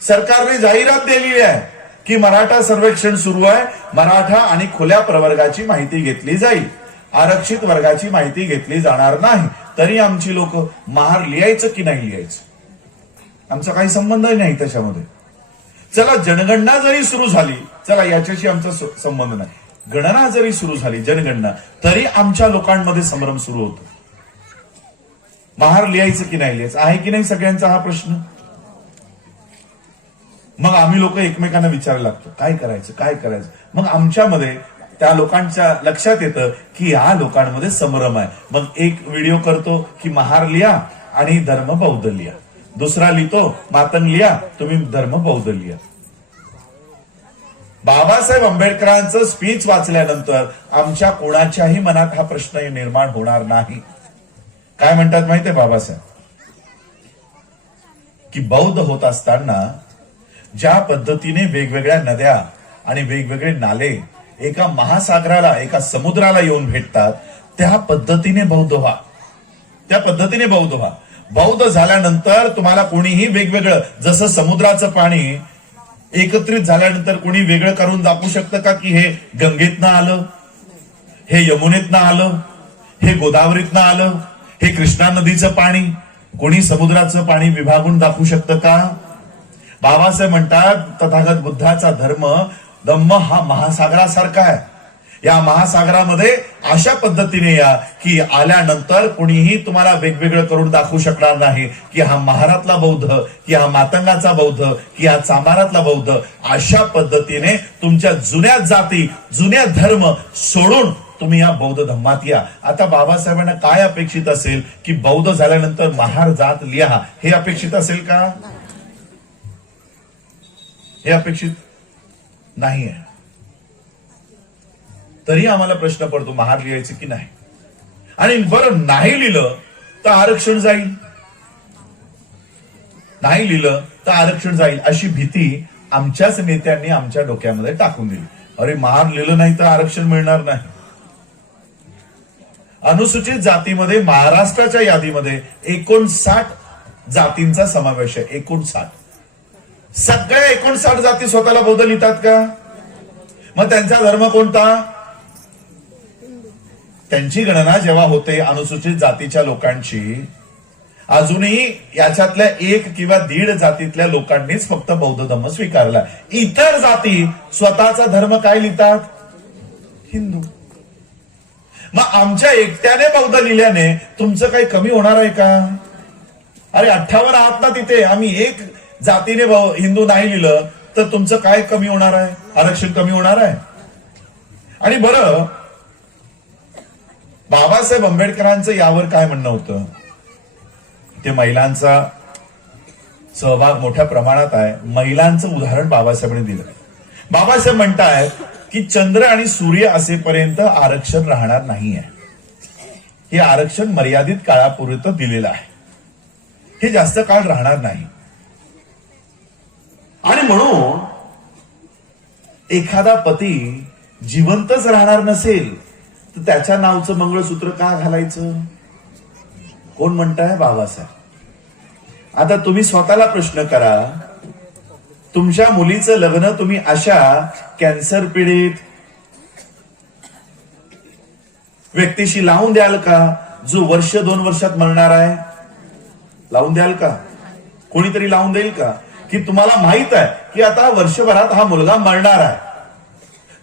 सरकारने जाहिरात दिलेली आहे की मराठा सर्वेक्षण सुरू आहे, मराठा आणि खुल्या प्रवर्गाची माहिती घेतली जाईल, आरक्षित वर्गाची माहिती घेतली जाणार नाही. तरी आमची लोक महार लिहायचं की नाही लिहायचं, आमचा काही संबंधही नाही त्याच्यामध्ये. चला जनगणना जरी सुरू झाली, चला याच्याशी आमचा संबंध नाही, गणना जरी सुरू झाली जनगणना, तरी आमच्या लोकांमध्ये संभ्रम सुरू होतो. महार लिहायचं की नाही लिहायचं आहे की नाही सगळ्यांचा हा प्रश्न. मग आम्ही लोक एकमेकांना विचारायला लागतो काय करायचं काय करायचं. मग आमच्यामध्ये त्या लोकांच्या लक्षात येतं की या लोकांमध्ये संभ्रम आहे. मग एक व्हिडिओ करतो की महार लिहा आणि धर्म बौद्ध लिहा, दुसरा लिहितो मातंग लिहा, तुम्ही धर्म बौद्ध लिहा. बाबासाहेब आंबेडकरांचं स्पीच वाचल्यानंतर आमच्या कोणाच्याही मनात हा प्रश्न निर्माण होणार नाही. काय म्हणतात माहितीये बाबासाहेब, की बौद्ध होत असताना ज्या पद्धतीने वेगवेगळ्या नद्या आणि वेगवेगळे नाले एका महासागराला, एका समुद्राला येऊन भेटतात, त्या पद्धतीने बौद्ध व्हा, त्या पद्धतीने बौद्ध व्हा. बौद्ध झाल्यानंतर तुम्हाला कोणीही वेगवेगळं, जसं समुद्राचं पाणी एकत्रित झाल्यानंतर कोणी वेगळं करून दाखवू शकतं का की हे गंगेतनं आलं, हे यमुनेतनं आलं, हे गोदावरीतनं आलं, हे कृष्णा नदीचं पाणी, कोणी समुद्राचं पाणी विभागून दाखवू शकतं का. बाबासाहेब म्हणतात तथागत बुद्धाचा धम्म हा महासागरासारखा आहे. या महासागरामध्ये अशा पद्धतीने या की आल्यानंतर कोणीही तुम्हाला वेगवेगळं करून दाखवू शकणार नाही की हा महारातला बौद्ध, की हा मातंगाचा बौद्ध, की हा चांभारातला बौद्ध. अशा पद्धतीने तुमच्या जुन्या जाती, जुन्या धर्म सोडून तुम्ही या बौद्ध धम्मात या. आता बाबासाहेबांना काय अपेक्षित असेल की बौद्ध झाल्यानंतर महार जात लिहा, हे अपेक्षित असेल का. हे अपेक्षित नाही आहे. तरी आम्हाला प्रश्न पडतो महार लिहायचं की नाही. आणि बरं नाही लिहिलं तर आरक्षण जाईल, नाही लिहिलं तर आरक्षण जाईल अशी भीती आमच्याच नेत्यांनी आमच्या डोक्यामध्ये टाकून दिली. अरे महार लिहिलं नाही तर आरक्षण मिळणार नाही. अनुसूचित जातीमध्ये महाराष्ट्राच्या यादीमध्ये 59 जातींचा समावेश आहे. 59. सगळ्या 59 जाती स्वतःला बौद्ध लिहितात का? मग त्यांचा धर्म कोणता? त्यांची गणना जेव्हा होते अनुसूचित जातीच्या लोकांची, अजूनही याच्यातल्या 1 किंवा 1.5 जातीतल्या लोकांनीच फक्त बौद्ध धर्म स्वीकारला. इतर जाती स्वतःचा धर्म काय लिहितात? हिंदू. मग आमच्या एकट्याने बौद्ध लिहिल्याने तुमचं काही कमी होणार आहे का? अरे 58 आहात ना तिथे, आम्ही 1 जातीने हिंदू नाही लिहिलं तर तुमचं काय कमी होणार आहे? आरक्षण कमी होणार आहे? आणि बरं, बाबासाहेब आंबेडकरांचं यावर काय म्हणणं होतं? ते महिलांचा सहभाग मोठ्या प्रमाणात आहे. महिलांचं उदाहरण बाबासाहेबांनी दिलं. बाबासाहेब म्हणतायत की चंद्र आणि सूर्य असेपर्यंत आरक्षण राहणार नाहीये. हे आरक्षण मर्यादित काळापुरतं दिलेलं आहे, हे जास्त काळ राहणार नाही. आणि म्हणून एखादा पती जिवंतच राहणार नसेल तर त्याच्या नावचं मंगळसूत्र का घालायचं? कोण म्हणताय? बाबासाहेब. आता तुम्ही स्वतःला प्रश्न करा, तुमच्या मुलीचं लग्न तुम्ही अशा कॅन्सर पीडित व्यक्तीशी लावून द्याल का जो 1-2 वर्षात मरणार आहे? लावून द्याल का? कोणीतरी लावून देईल का? की तुम्हाला माहित आहे की आता वर्षभरात हा मुलगा मरणार आहे,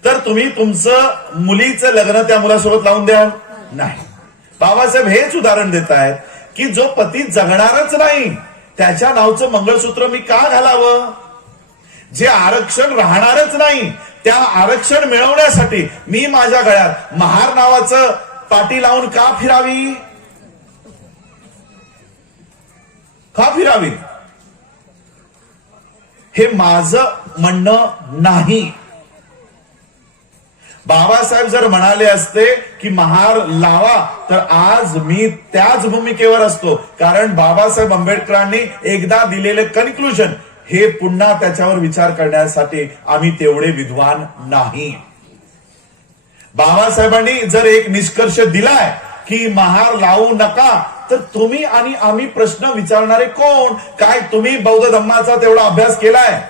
तर तुम्ही तुमचं मुलीचं लग्न त्या मुलासोबत लावून द्याल? नाही. बाबासाहेब हेच उदाहरण देत आहेत की जो पती जगणारच नाही त्याच्या नावचं मंगळसूत्र मी का घालावं? जे आरक्षण राहणारच नाही त्या आरक्षण मिळवण्यासाठी मी माझ्या गळ्यात महार नावाचं पाटी लावून का फिरावी? का फिरावी? हे माझं म्हणणं नाही. बाबासाहेब जर म्हणाले असते की महार लावा तर आज मी त्याच भूमिकेवर असतो, कारण बाबासाहेब आंबेडकरांनी एकदा दिलेले कन्क्लुजन हे पुन्हा त्याच्यावर विचार करण्यासाठी आम्ही तेवढे विद्वान नाही. बाबासाहेबांनी जर एक निष्कर्ष दिलाय की महार लावू नका, तर तुम्ही आणि आम्ही प्रश्न विचारणारे कोण? काय तुम्ही बौद्ध धम्माचा तेवढा अभ्यास केलाय?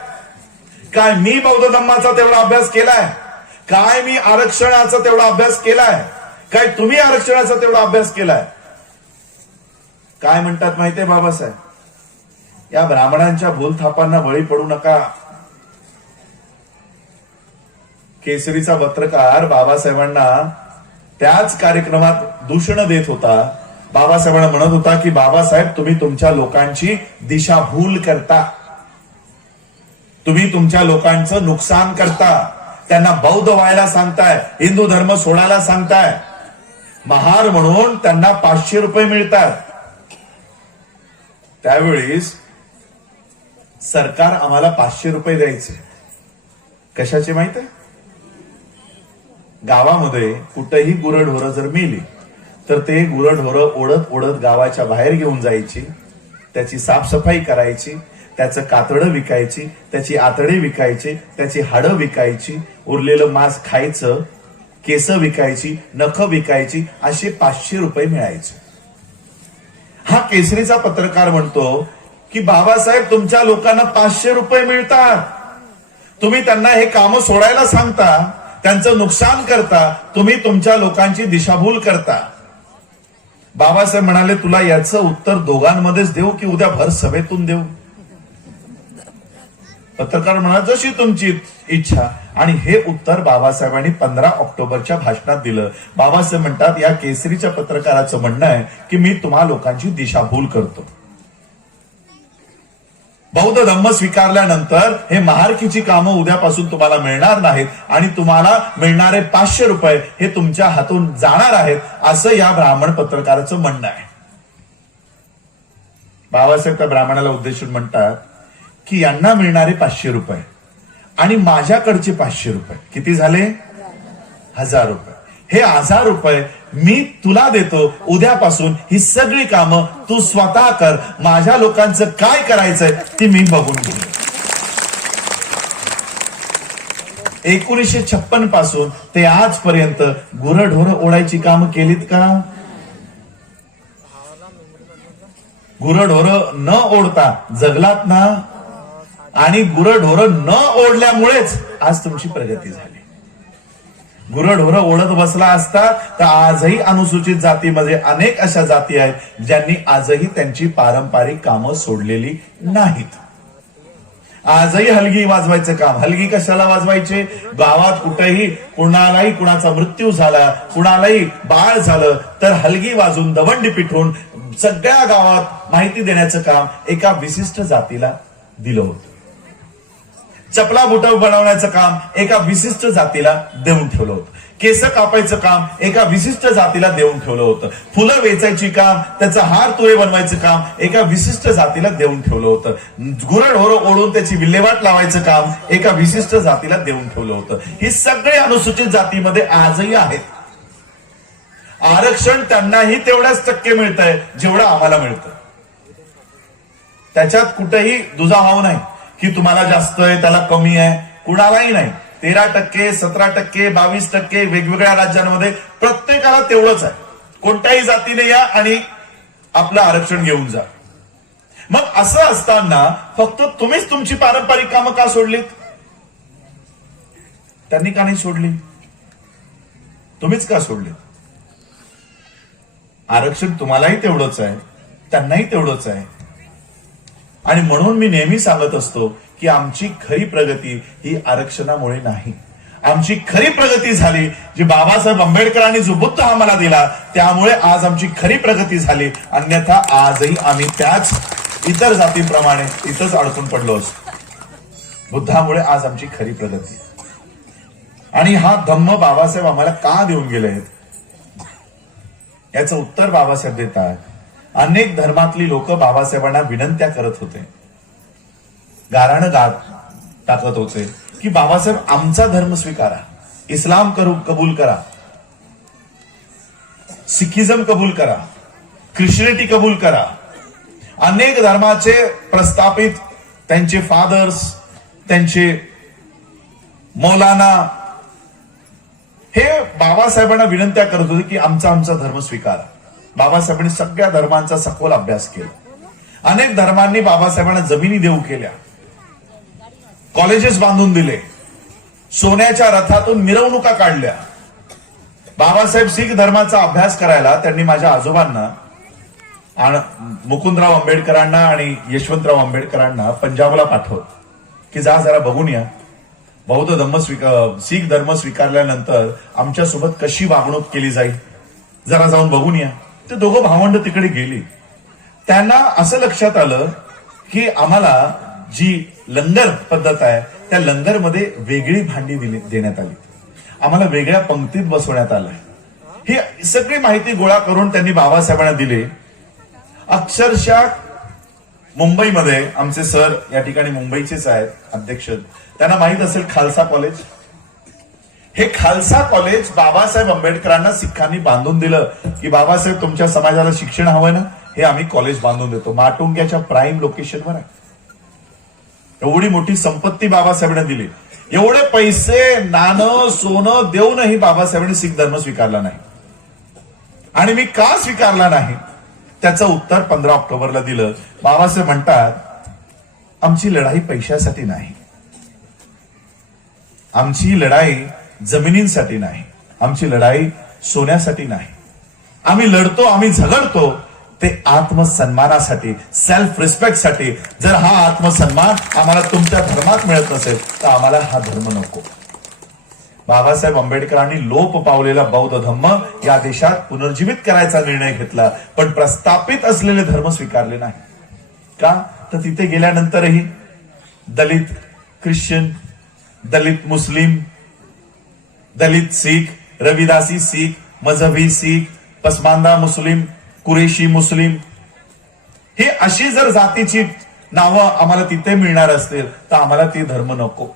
काय मी बौद्ध धम्माचा तेवढा अभ्यास केलाय? काय मी आरक्षणाचा तेवढा अभ्यास केलाय? काय तुम्ही आरक्षणाचा तेवढा अभ्यास केलाय? काय म्हणतात माहितीये बाबासाहेब? या ब्राह्मणांच्या भूलथापांना बळी पडू नका. केसरीचा पत्रकार बाबासाहेबांना त्याच कार्यक्रमात दूषण देत होता. बाबासाहेबांना म्हणत होता की बाबासाहेब तुम्ही तुमच्या लोकांची दिशाभूल करता, तुम्ही तुमच्या लोकांचं नुकसान करता, त्यांना बौद्ध व्हायला सांगताय, हिंदू धर्म सोडायला सांगताय. महार म्हणून त्यांना 500 रुपये मिळतात. त्यावेळेस सरकार आम्हाला 500 रुपये द्यायचे. कशाचे माहित आहे? गावामध्ये कुठेही गुरढोरं जर मेली तर ते गुरढोरं ओढत ओढत गावाच्या बाहेर घेऊन जायची, त्याची साफसफाई करायची, त्याचं कातडं विकायची, त्याची आतडे विकायची, त्याची हाडं विकायची, उरलेलं मांस खायचं, केस विकायची, नख विकायची, असे 500 रुपये मिळायचे. हा केसरीचा पत्रकार म्हणतो की बाबासाहेब तुमच्या लोकांना 500 रुपये मिळतात, तुम्ही त्यांना हे काम सोडायला सांगता, त्यांचं नुकसान करता, तुम्ही तुमच्या लोकांची दिशाभूल करता. बाबासाहेब म्हणाले तुला याचं उत्तर दोघांमध्येच देऊ की उद्या भर सभेतून देऊ? पत्रकार म्हणाला जशी तुमची इच्छा. आणि हे उत्तर बाबासाहेबांनी 15 ऑक्टोबरच्या भाषणात दिलं. बाबासाहेब म्हणतात या केसरीच्या पत्रकाराचं म्हणणं आहे की मी तुम्हा लोकांची दिशाभूल करतो. बौद्ध धम्म स्वीकारल्यानंतर हे महारकीची कामं उद्यापासून तुम्हाला मिळणार नाहीत आणि तुम्हाला मिळणारे 500 रुपये हे तुमच्या हातून जाणार आहेत, असं या ब्राह्मण पत्रकाराचं म्हणणं आहे. बाबासाहेब त्या ब्राह्मणाला उद्देशून म्हणतात की यांना मिळणारे 500 रुपये आणि माझ्याकडचे 500 रुपये किती झाले? ₹1000. हे ₹1000 मी तुला देतो, उद्यापासून ही सगळी कामं तू स्वतः कर, माझ्या लोकांचं काय करायचंय ती मी बघून घेईन. 1956 पासून ते आजपर्यंत गुरढोरं ओढायची कामं केलीत का? गुरढोरं न ओढता जगलात ना? आणि गुरढोरं न ओढल्यामुळेच आज तुमची प्रगती झाली. गुरढोरं ओढत बसला असता तर आजही अनुसूचित जातीमध्ये अनेक अशा जाती आहेत ज्यांनी आजही त्यांची पारंपरिक कामं सोडलेली नाहीत. आजही हलगी वाजवायचं काम. हलगी कशाला वाजवायचे? गावात कुठेही कुणालाही कुणाचा मृत्यू झाला, कुणालाही बाळ झालं तर हलगी वाजून दवंडी पिठून सगळ्या गावात माहिती देण्याचं काम एका विशिष्ट जातीला दिलं होतं. चपला बुट बनवण्याचं काम एका विशिष्ट जातीला देऊन ठेवलं होतं. केस कापायचं काम एका विशिष्ट जातीला देऊन ठेवलं होतं. फुलं वेचायची काम, त्याचं हार तुळे बनवायचं काम एका विशिष्ट जातीला देऊन ठेवलं होतं. गुरढोरं ओढून त्याची विल्हेवाट लावायचं काम एका विशिष्ट जातीला देऊन ठेवलं होतं. ही सगळे अनुसूचित जातीमध्ये आजही आहेत. आरक्षण त्यांनाही तेवढ्याच टक्के मिळतंय जेवढं आम्हाला मिळतं. त्याच्यात कुठेही दुजाभाव नाही की तुम्हाला जास्त आहे त्याला कमी आहे, कुणालाही नाही. 13%, 17%, 22% वेगवेगळ्या राज्यांमध्ये प्रत्येकाला तेवढंच आहे. कोणत्याही जातीने या आणि आपलं आरक्षण घेऊन जा. मग असं असताना फक्त तुम्हीच तुमची पारंपरिक कामं का सोडलीत? त्यांनी का नाही सोडली? तुम्हीच का सोडलीत? आरक्षण तुम्हालाही तेवढंच आहे, त्यांनाही तेवढंच आहे. आणि म्हणून मी नेहमी सांगत असतो की आमची खरी प्रगती ही आरक्षणामुळे नाही. आमची खरी प्रगती झाली जी बाबासाहेब आंबेडकरांनी जो बुद्ध आम्हाला दिला त्यामुळे आज आमची खरी प्रगती झाली. अन्यथा आजही आम्ही त्याच इतर जातींप्रमाणे इथंच अडकून पडलो असतो. बुद्धामुळे आज आमची खरी प्रगती. आणि हा धम्म बाबासाहेब आम्हाला का देऊन गेले याचं उत्तर बाबासाहेब देतात. अनेक धर्मातली लोक बाबासाहेबांना विनंत्या करत होते, गाराणं गात टाकत होते की बाबासाहेब आमचा धर्म स्वीकारा, इस्लाम कबूल करा, सिखिझम कबूल करा, ख्रिश्चनिटी कबूल करा. अनेक धर्माचे प्रस्थापित त्यांचे फादर्स, त्यांचे मौलाना हे बाबासाहेबांना विनंत्या करत होते की आमचा धर्म स्वीकारा. बाबासाहेबांनी सगळ्या धर्मांचा सखोल अभ्यास केला. अनेक धर्मांनी बाबासाहेबांना जमिनी देऊ केल्या, कॉलेजेस बांधून दिले, सोन्याच्या रथातून मिरवणुका काढल्या. बाबासाहेब शीख धर्माचा अभ्यास करायला त्यांनी माझ्या आजोबांना, मुकुंदराव आंबेडकरांना आणि यशवंतराव आंबेडकरांना पंजाबला पाठवलं की जा जरा बघून या, बौद्ध धर्म शीख धर्म स्वीकारल्यानंतर आमच्यासोबत कशी वागणूक केली जाईल, जरा जाऊन बघून या. ते दोघं भावंड तिकडे गेली. त्यांना असं लक्षात आलं की आम्हाला जी लंगर पद्धत आहे त्या लंगरमध्ये वेगळी भांडी देण्यात आली, आम्हाला वेगळ्या पंक्तीत बसवण्यात आलंय. ही सगळी माहिती गोळा करून त्यांनी बाबासाहेबांना दिली. अक्षरशः मुंबईमध्ये आमचे सर या ठिकाणी मुंबईचेच आहेत अध्यक्ष, त्यांना माहित असेल खालसा कॉलेज. हे खालसा कॉलेज बाबासाहेब आंबेडकरांना सिखांनी बांधून दिलं की बाबासाहेब तुमच्या समाजाला शिक्षण हवंय ना, हे आम्ही कॉलेज बांधून देतो. माटुंग्याच्या प्राईम लोकेशनवर आहे. एवढी मोठी संपत्ती बाबासाहेबांनी दिली. एवढे पैसे, नाणं, सोनं देऊनही बाबासाहेबांनी शीख धर्म स्वीकारला नाही. आणि मी का स्वीकारला नाही त्याचं उत्तर 15 ऑक्टोबरला दिलं. बाबासाहेब म्हणतात आमची लढाई पैशासाठी नाही, आमची लढाई जमिनींसाठी नाही, आमची लढाई सोन्यासाठी नाही. आम्ही लढतो, आम्ही झगडतो ते आत्मसन्मानासाठी, सेल्फ रिस्पेक्टसाठी. जर हा आत्मसन्मान आम्हाला तुमच्या धर्मात मिळत नसेल तर आम्हाला हा धर्म नको. बाबासाहेब आंबेडकरांनी लोप पावलेला बौद्ध धम्म या देशात पुनर्जीवित करायचा निर्णय घेतला, पण प्रस्थापित असलेले धर्म स्वीकारले नाही. का? तर तिथे गेल्यानंतरही दलित ख्रिश्चन, दलित मुस्लिम, दलित शीख, रविदासी शीख, मजहबी शीख, पसमांदा मुस्लिम, कुरेशी मुस्लिम, हे अशी जर जातीची नावं आम्हाला तिथे मिळणार असतील तर आम्हाला ती धर्म नको.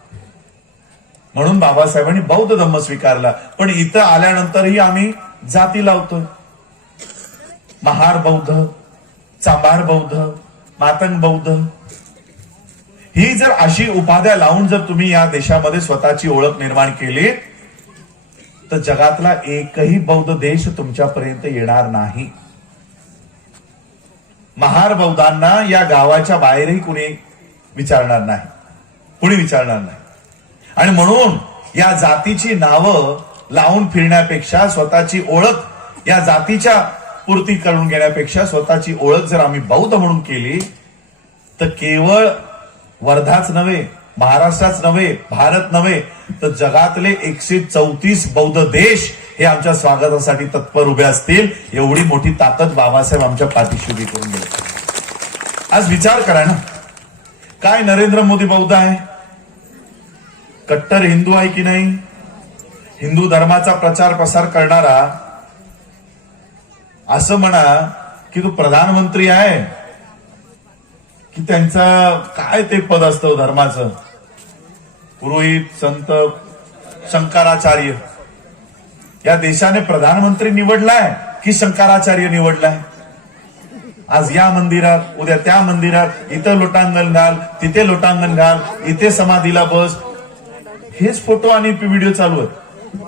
म्हणून बाबासाहेबांनी बौद्ध धम्म स्वीकारला. पण इथं आल्यानंतरही आम्ही जाती लावतोय. महार बौद्ध, चांभार बौद्ध, मातंग बौद्ध, ही जर अशी उपाध्या लावून जर तुम्ही या देशामध्ये स्वतःची ओळख निर्माण केली तर जगातला एकही बौद्ध देश तुमच्यापर्यंत येणार नाही. महार बौद्धांना या गावाच्या बाहेरही कुणी विचारणार नाही, कुणी विचारणार नाही. आणि म्हणून या जातीची नावं लावून फिरण्यापेक्षा स्वतःची ओळख या जातीच्या पूर्ती करून घेण्यापेक्षा स्वतःची ओळख जर आम्ही बौद्ध म्हणून केली तर केवळ वर्धाच नव्हे, महाराष्ट्राच नव्हे, भारत नव्हे तर जगातले 134 बौद्ध देश हे आमच्या स्वागतासाठी तत्पर उभे असतील. एवढी मोठी ताकद बाबासाहेब आमच्या पाठीशी उभी करून गेले. आज विचार करा ना, काय नरेंद्र मोदी बौद्ध आहे? कट्टर हिंदू आहे की नाही? हिंदू धर्माचा प्रचार प्रसार करणारा. असं म्हणा की तो प्रधानमंत्री आहे की त्यांचा काय ते पद असतं धर्माचं, पुरोहित, संत, शंकराचार्य. या देशाने प्रधानमंत्री निवडलाय की शंकराचार्य निवडलाय? आज या मंदिरात, उद्या त्या मंदिरात, इथं लोटांगण घाल, तिथे लोटांगण घाल, इथे समाधीला बस, हेच फोटो आणि व्हिडिओ चालू आहेत.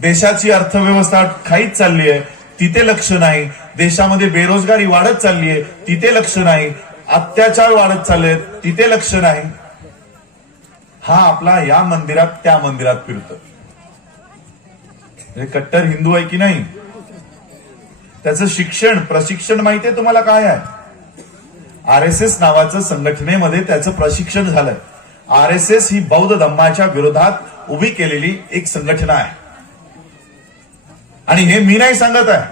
देशाची अर्थव्यवस्था खाईच चालली आहे, तिथे लक्ष नाही. देशामध्ये बेरोजगारी वाढत चालली आहे, तिथे लक्ष नाही. अत्याचार वाढत चालले, तिथे लक्ष नाही. हा आपला या मंदिरात त्या मंदिरात फिरतो. कट्टर हिंदू आहे की नाही? त्याचं शिक्षण, प्रशिक्षण माहितीये तुम्हाला काय आहे? RSS नावाचं संघटनेमध्ये त्याचं प्रशिक्षण झालंय. RSS ही बौद्ध धम्माच्या विरोधात उभी केलेली एक संघटना आहे. आणि हे मी नाही सांगत आहे,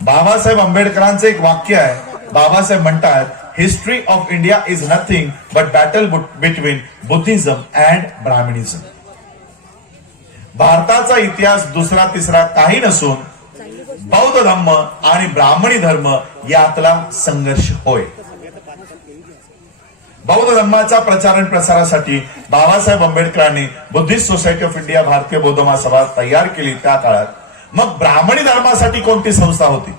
बाबासाहेब आंबेडकरांचं एक वाक्य आहे. बाबासाहेब म्हणतात, history of India is nothing but battle between Buddhism and Brahmanism. भारताचा इतिहास दुसरा तिसरा काही नसून बौद्ध धम्म आणि ब्राह्मणी धर्म यातला संघर्ष होय. बौद्ध धर्माचा प्रचार आणि प्रसारासाठी बाबासाहेब आंबेडकरांनी बुद्धिस्ट सोसायटी ऑफ इंडिया, भारतीय बौद्ध महासभा तयार केली त्या काळात. मग ब्राह्मणी धर्मासाठी कोणती संस्था होती?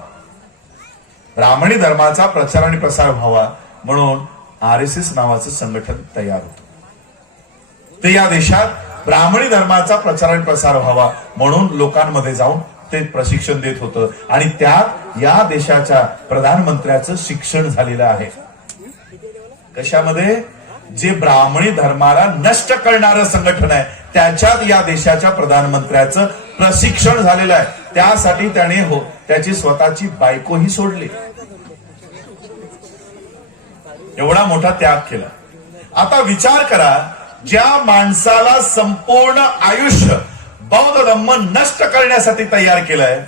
ब्राह्मणी धर्माचा प्रचार आणि प्रसार व्हावा म्हणून RSS नावाचं संघटन तयार होतं. ते या देशात ब्राह्मणी धर्माचा प्रचार आणि प्रसार व्हावा म्हणून लोकांमध्ये जाऊन ते प्रशिक्षण देत होतं. आणि त्यात या देशाच्या प्रधानमंत्र्याचं शिक्षण झालेलं आहे. कशामध्ये? जे ब्राह्मणी धर्माला नष्ट करणारं संघटन आहे त्याच्यात या देशाच्या प्रधानमंत्र्याचं प्रशिक्षण झालेलं आहे. त्यासाठी त्याने त्याची स्वतःची बायकोही सोडली. एवढा मोठा त्याग केला. आता विचार करा, ज्या माणसाला संपूर्ण आयुष्य बौद्ध धम्म नष्ट करण्यासाठी तयार केलाय,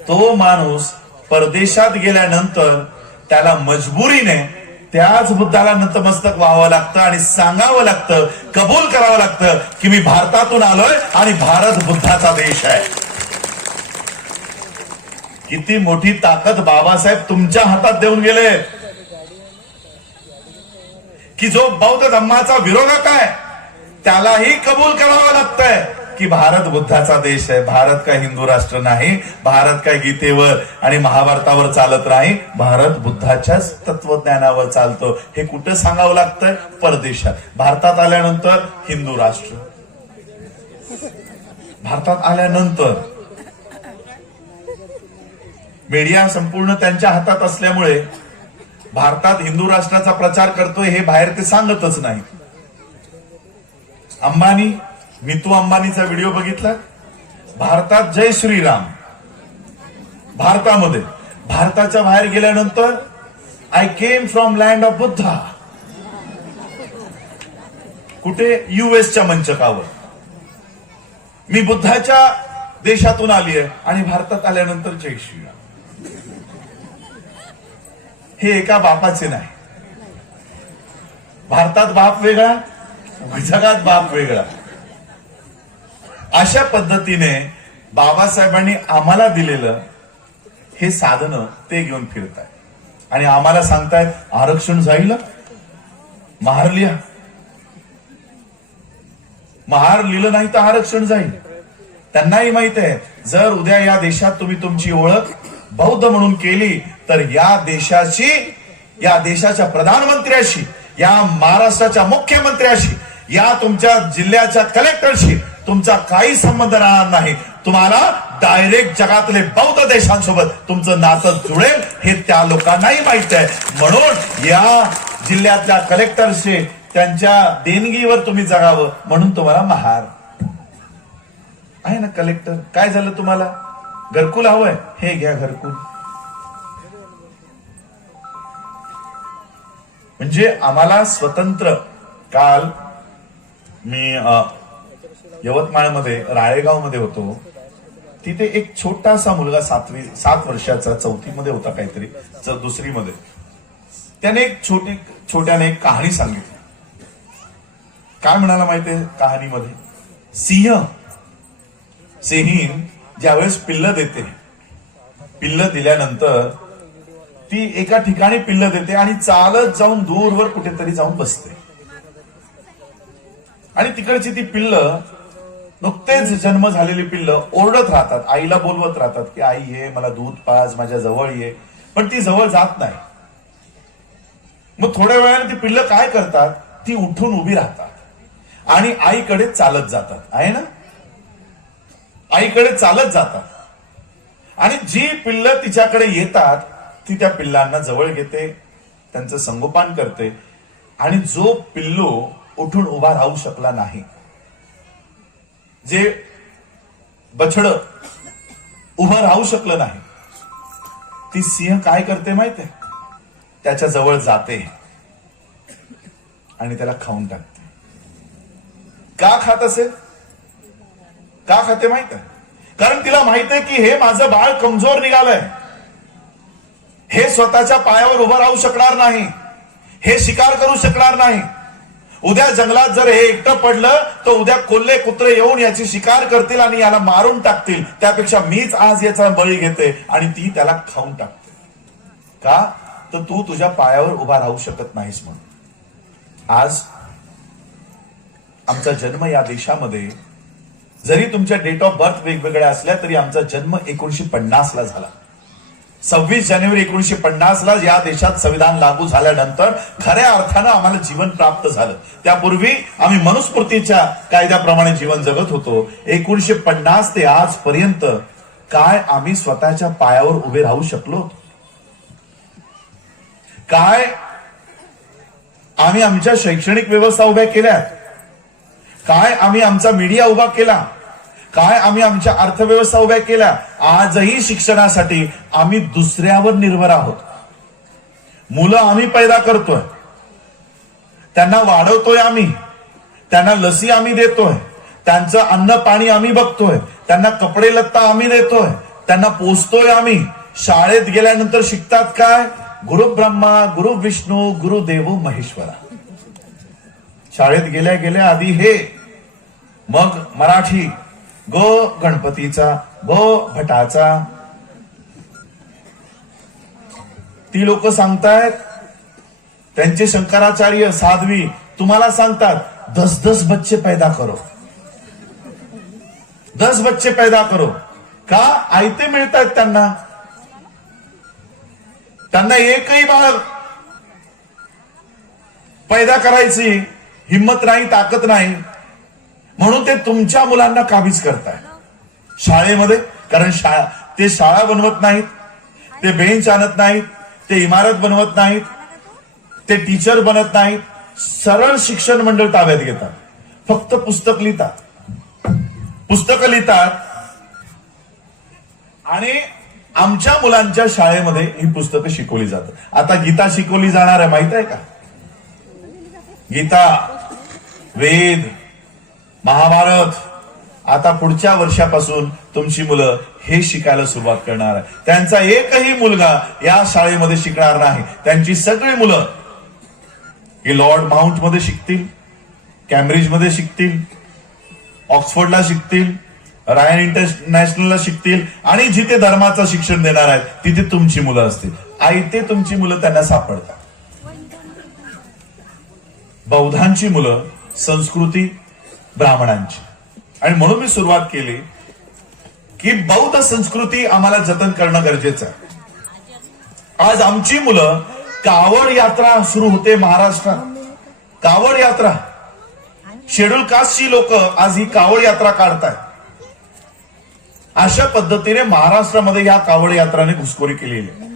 तो माणूस परदेशात गेल्यानंतर त्याला मजबुरीने त्याच बुद्धाला नतमस्तक व्हावं लागतं आणि सांगावं लागतं, कबूल करावं लागतं की मी भारतातून आलोय आणि भारत बुद्धाचा देश आहे. किती मोठी ताकद बाबासाहेब तुमच्या हातात देऊन गेले की जो बौद्ध धम्माचा विरोधक आहे त्यालाही कबूल करावं लागतंय की भारत बुद्धाचा देश आहे. भारत काय हिंदू राष्ट्र नाही, भारत काय गीतेवर आणि महाभारतावर चालत नाही, भारत बुद्धाच्याच तत्वज्ञानावर चालतो. हे कुठं सांगावं लागतंय? परदेशात. भारतात आल्यानंतर हिंदू राष्ट्र. भारतात आल्यानंतर मीडिया संपूर्ण त्यांच्या हातात असल्यामुळे भारतात हिंदू राष्ट्राचा प्रचार करतोय हे बाहेर ते सांगतच नाही. अंबानी, मितू अंबानीचा व्हिडिओ बघितला? भारतात जय श्रीराम, भारतामध्ये. भारताच्या बाहेर गेल्यानंतर I came from land of Buddha. कुठे? US मंचकावर. मी बुद्धाच्या देशातून आली आहे. आणि भारतात आल्यानंतर जय श्रीराम. हे एका बापाचे नाही. भारतात बाप वेगळा, जगात बाप वेगळा. अशा पद्धतीने बाबासाहेबांनी आम्हाला दिलेलं हे साधनं ते घेऊन फिरतायत आणि आम्हाला सांगतायत आरक्षण जाईल, महार लिहा. महार लिहिलं नाही तर आरक्षण जाईल. त्यांनाही माहित आहे जर उद्या या देशात तुम्ही तुमची ओळख बौद्ध म्हणून केली तर या देशाच्या प्रधानमंत्र्याशी, या महाराष्ट्राच्या मुख्यमंत्र्याशी, या तुमच्या जिल्ह्याच्या कलेक्टरशी तुमचा काही संबंध राहणार नाही. तुम्हाला डायरेक्ट जगातले बौद्ध देशांसोबत तुमचं नातं जुळेल हे त्या लोकांनाही माहित आहे. म्हणून या जिल्ह्यातल्या कलेक्टरशी त्यांच्या देणगीवर तुम्ही जगावं म्हणून तुम्हाला महार आहे ना. कलेक्टर काय झालं, तुम्हाला घरकुल हवंय, हे घ्या घरकुल. म्हणजे आम्हाला स्वतंत्र, काल मी यवतमाळमध्ये राळेगावमध्ये होतो, तिथे एक छोटासा मुलगा 7 वर्षाचा, 4थीमध्ये होता काहीतरी, दुसरीमध्ये, त्याने एक छोट्याने एक कहाणी सांगितली. काय म्हणाला माहितीये कहाणीमध्ये, सिंहीण ज्यावेळेस पिल्ल देते, पिल्ल दिल्यानंतर ती एका ठिकाणी पिल्ल देते आणि चालत जाऊन दूरवर कुठेतरी जाऊन बसते. आणि तिकडची ती पिल्ल, नुकतेच जन्म झालेली पिल्ल ओरडत राहतात, आईला बोलवत राहतात की आई ये, मला दूध पाज, माझ्या जवळ ये. पण ती जवळ जात नाही. मग थोड्या वेळाने ती पिल्ल काय करतात, ती उठून उभी राहतात आणि आईकडे चालत जातात. आहे ना, आईकडे चालत जातात. आणि जी पिल्ल तिच्याकडे येतात ती त्या पिल्लांना जवळ घेते, त्यांचं संगोपन करते. आणि जो पिल्लू उठून उभा राहू शकला नाही, जे बछड उभं राहू शकलं नाही, ती सिंह काय करते माहितीये, त्याच्या जवळ जाते आणि त्याला खाऊन टाकते. का खात असेल, का खाते माहित आहे, कारण तिला माहित आहे की हे माझं बाळ कमजोर निघालंय, हे स्वतःच्या पायावर उभं राहू शकणार नाही, हे शिकार करू शकणार नाही. उद्या जंगलात जर हे एकटं पडलं तर उद्या कोल्हे कुत्रे येऊन याची शिकार करतील आणि याला मारून टाकतील. त्यापेक्षा मीच आज याचा बळी घेते आणि ती त्याला खाऊन टाकते. का तर तू तुझ्या पायावर उभा राहू शकत नाहीस म्हणून. आज आमचा जन्म या देशामध्ये, जरी तुमच्या डेट ऑफ बर्थ वेगवेगळ्या असल्या तरी आमचा जन्म 1950 ला झाला. 26 जानेवारी 1950 ला या देशात संविधान लागू झाल्यानंतर खऱ्या अर्थानं आम्हाला जीवन प्राप्त झालं. त्यापूर्वी आम्ही मनुस्मृतीच्या कायद्याप्रमाणे जीवन जगत होतो. 1950 ते आजपर्यंत काय आम्ही स्वतःच्या पायावर उभे राहू शकलो, काय आम्ही आमच्या शैक्षणिक व्यवस्था उभ्या केल्या, काय आम्ही आमचा मीडिया उभा केला, काय आम्ही आमच्या अर्थव्यवस्था उभ्या केल्या. आजही शिक्षणासाठी आम्ही दुसऱ्यावर निर्भर आहोत. मुलं आम्ही पैदा करतोय, त्यांना वाढवतोय आम्ही, त्यांना लसी आम्ही देतोय, त्यांचं अन्न पाणी आम्ही बघतोय, त्यांना कपडे लत्ता आम्ही देतोय, त्यांना पोसतोय आम्ही. शाळेत गेल्यानंतर शिकतात काय, गुरु ब्रह्मा गुरु विष्णू गुरुदेव महेश्वरा. शाळेत गेल्या गेल्या आधी हे, मग मराठी, गो गणपतीचा, गो भटाचा. ती लोक सांगतायत, त्यांचे शंकराचार्य साध्वी तुम्हाला सांगतात 10 बच्चे पैदा करो, 10 बच्चे पैदा करो. का आयते मिळतात त्यांना, त्यांना एकही बाळ पैदा करायची हिम्मत नाही, ताकद नाही, म्हणून ते तुमच्या मुलांना काबीज करताय शाळेमध्ये. कारण ते शाळा बनवत नाहीत, ते बेंच आणत नाहीत, ते इमारत बनवत नाहीत, ते टीचर बनत नाहीत. सरळ शिक्षण मंडळ ताब्यात घेतात, फक्त पुस्तक लिहितात आणि आमच्या मुलांच्या शाळेमध्ये ही पुस्तकं शिकवली जातात. आता गीता शिकवली जाणार आहे माहित आहे का, गीता, वेद, महाभारत. आता पुढच्या वर्षापासून तुमची मुलं हे शिकायला सुरुवात करणार आहे. त्यांचा एकही मुलगा या शाळेमध्ये शिकणार नाही. त्यांची सगळी मुलं हे लॉर्ड माउंट मध्ये शिकतील, कॅम्ब्रिज मध्ये शिकतील, ऑक्सफोर्डला शिकतील, रायन इंटरनॅशनलला शिकतील आणि जिथे धर्माचं शिक्षण देणार आहेत तिथे तुमची मुलं असतील. आयते तुमची मुलं त्यांना सापडतात. बौद्धांची मुलं संस्कृती, ब्राह्मणांची. आणि म्हणून मी सुरुवात केली की बौद्ध संस्कृती आम्हाला जतन करणं गरजेचं आहे. आज आमची मुलं कावड यात्रा सुरू होते महाराष्ट्रात. कावड यात्रा, शेड्यूल कास्टची लोक आज ही कावड यात्रा काढतायत. अशा पद्धतीने महाराष्ट्रामध्ये या कावड यात्राने घुसखोरी केलेली आहे.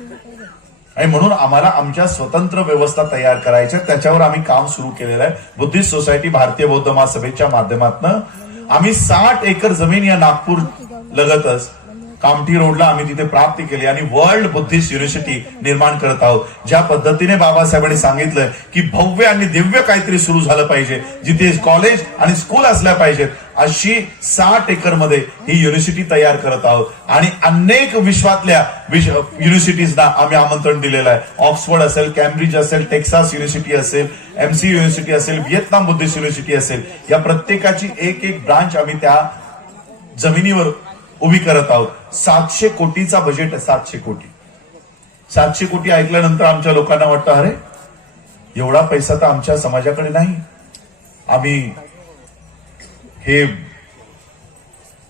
आणि म्हणून आम्हाला आमच्या स्वतंत्र व्यवस्था तयार करायच्या, त्याच्यावर आम्ही काम सुरू केलेलं आहे. बुद्धिस्ट सोसायटी भारतीय बौद्ध महासभेच्या माध्यमातून आम्ही 60 एकर जमीन या नागपूर लगतच कामठी रोडला आम्ही तिथे प्राप्त केली आणि वर्ल्ड बुद्धिस्ट युनिव्हर्सिटी निर्माण करत आहोत. ज्या पद्धतीने बाबासाहेबांनी सांगितलंय की भव्य आणि दिव्य काहीतरी सुरू झालं पाहिजे, जिथे कॉलेज आणि स्कूल असल्या पाहिजेत, अशी 60 एकर मध्ये ही युनिव्हर्सिटी तयार करत आहोत. आणि अनेक विश्वातल्या युनिव्हर्सिटीजना आम्ही आमंत्रण दिलेलं आहे. ऑक्सफर्ड असेल, कॅम्ब्रिज असेल, टेक्सास युनिव्हर्सिटी असेल, MC युनिव्हर्सिटी असेल, व्हिएतनाम बुद्धिस्ट युनिव्हर्सिटी असेल, या प्रत्येकाची एक एक ब्रांच आम्ही त्या जमिनीवर उभी करत आहोत. 700 कोटीचा बजेट आहे. 700 कोटी. 700 कोटी ऐकल्यानंतर आमच्या लोकांना वाटतं, अरे एवढा पैसा तर आमच्या समाजाकडे नाही, आम्ही हे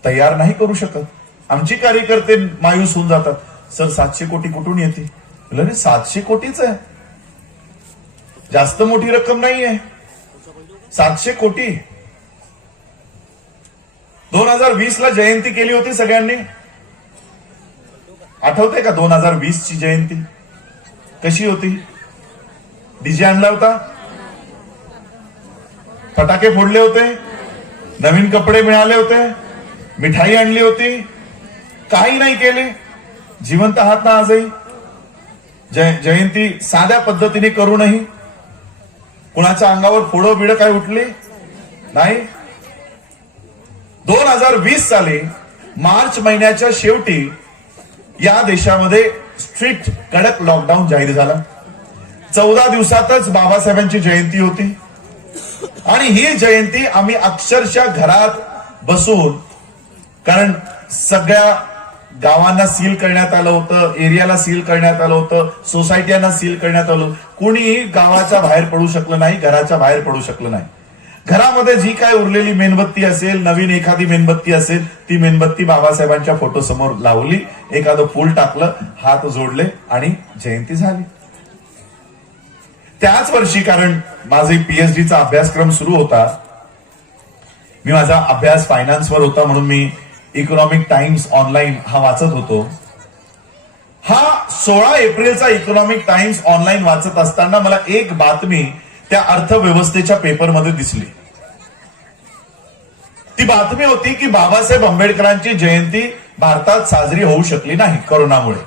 तयार नाही करू शकत. आमची कार्यकर्ते मायूस होऊन जातात. सर 700 कोटी कुठून येते? अरे 700 कोटीच आहे, जास्त मोठी रक्कम नाहीये. 700 कोटी. 2020 ला जयंती केली होती सगळ्यांनी, आठवते का? 2020 ची जयंती कशी होती? डीजे आणला होता, फटाके फोडले होते, नवीन कपडे मिळाले होते, मिठाई आणली होती, काही नाही केले. जिवंत आहात ना आजही. जयंती साध्या पद्धतीने करूनही कुणाच्या अंगावर फोडं बिडं काय उठले नाही. 2020 साली मार्च महिन्याच्या शेवटी या देशामध्ये स्ट्रिक्ट कडक लॉकडाऊन जाहीर झाला. 14 दिवसातच बाबासाहेबांची जयंती होती. आणि ही जयंती आम्ही अक्षरशः घरात बसून, कारण सगळ्या गावांना सील करण्यात आलं होतं, एरियाला सील करण्यात आलं होतं, सोसायट्यांना सील करण्यात आलं. कुणीही गावाच्या बाहेर पडू शकलं नाही, घराच्या बाहेर पडू शकलं नाही. घरामध्ये जी काय उरलेली मेणबत्ती असेल, नवीन एखादी मेणबत्ती असेल, ती मेणबत्ती बाबासाहेबांच्या फोटो समोर लावली, एखादं फूल टाकलं, हात जोडले आणि जयंती झाली. त्याच वर्षी, कारण माझे PhDचा अभ्यासक्रम सुरू होता, मी माझा अभ्यास फायनान्सवर होता, म्हणून मी इकॉनॉमिक टाइम्स ऑनलाईन हा वाचत होतो. हा 16 एप्रिलचा इकॉनॉमिक टाइम्स ऑनलाईन वाचत असताना मला एक बातमी त्या अर्थव्यवस्थेच्या पेपरमध्ये दिसली. ती बातमी होती की बाबासाहेब आंबेडकरांची जयंती भारतात साजरी होऊ शकली नाही कोरोनामुळे.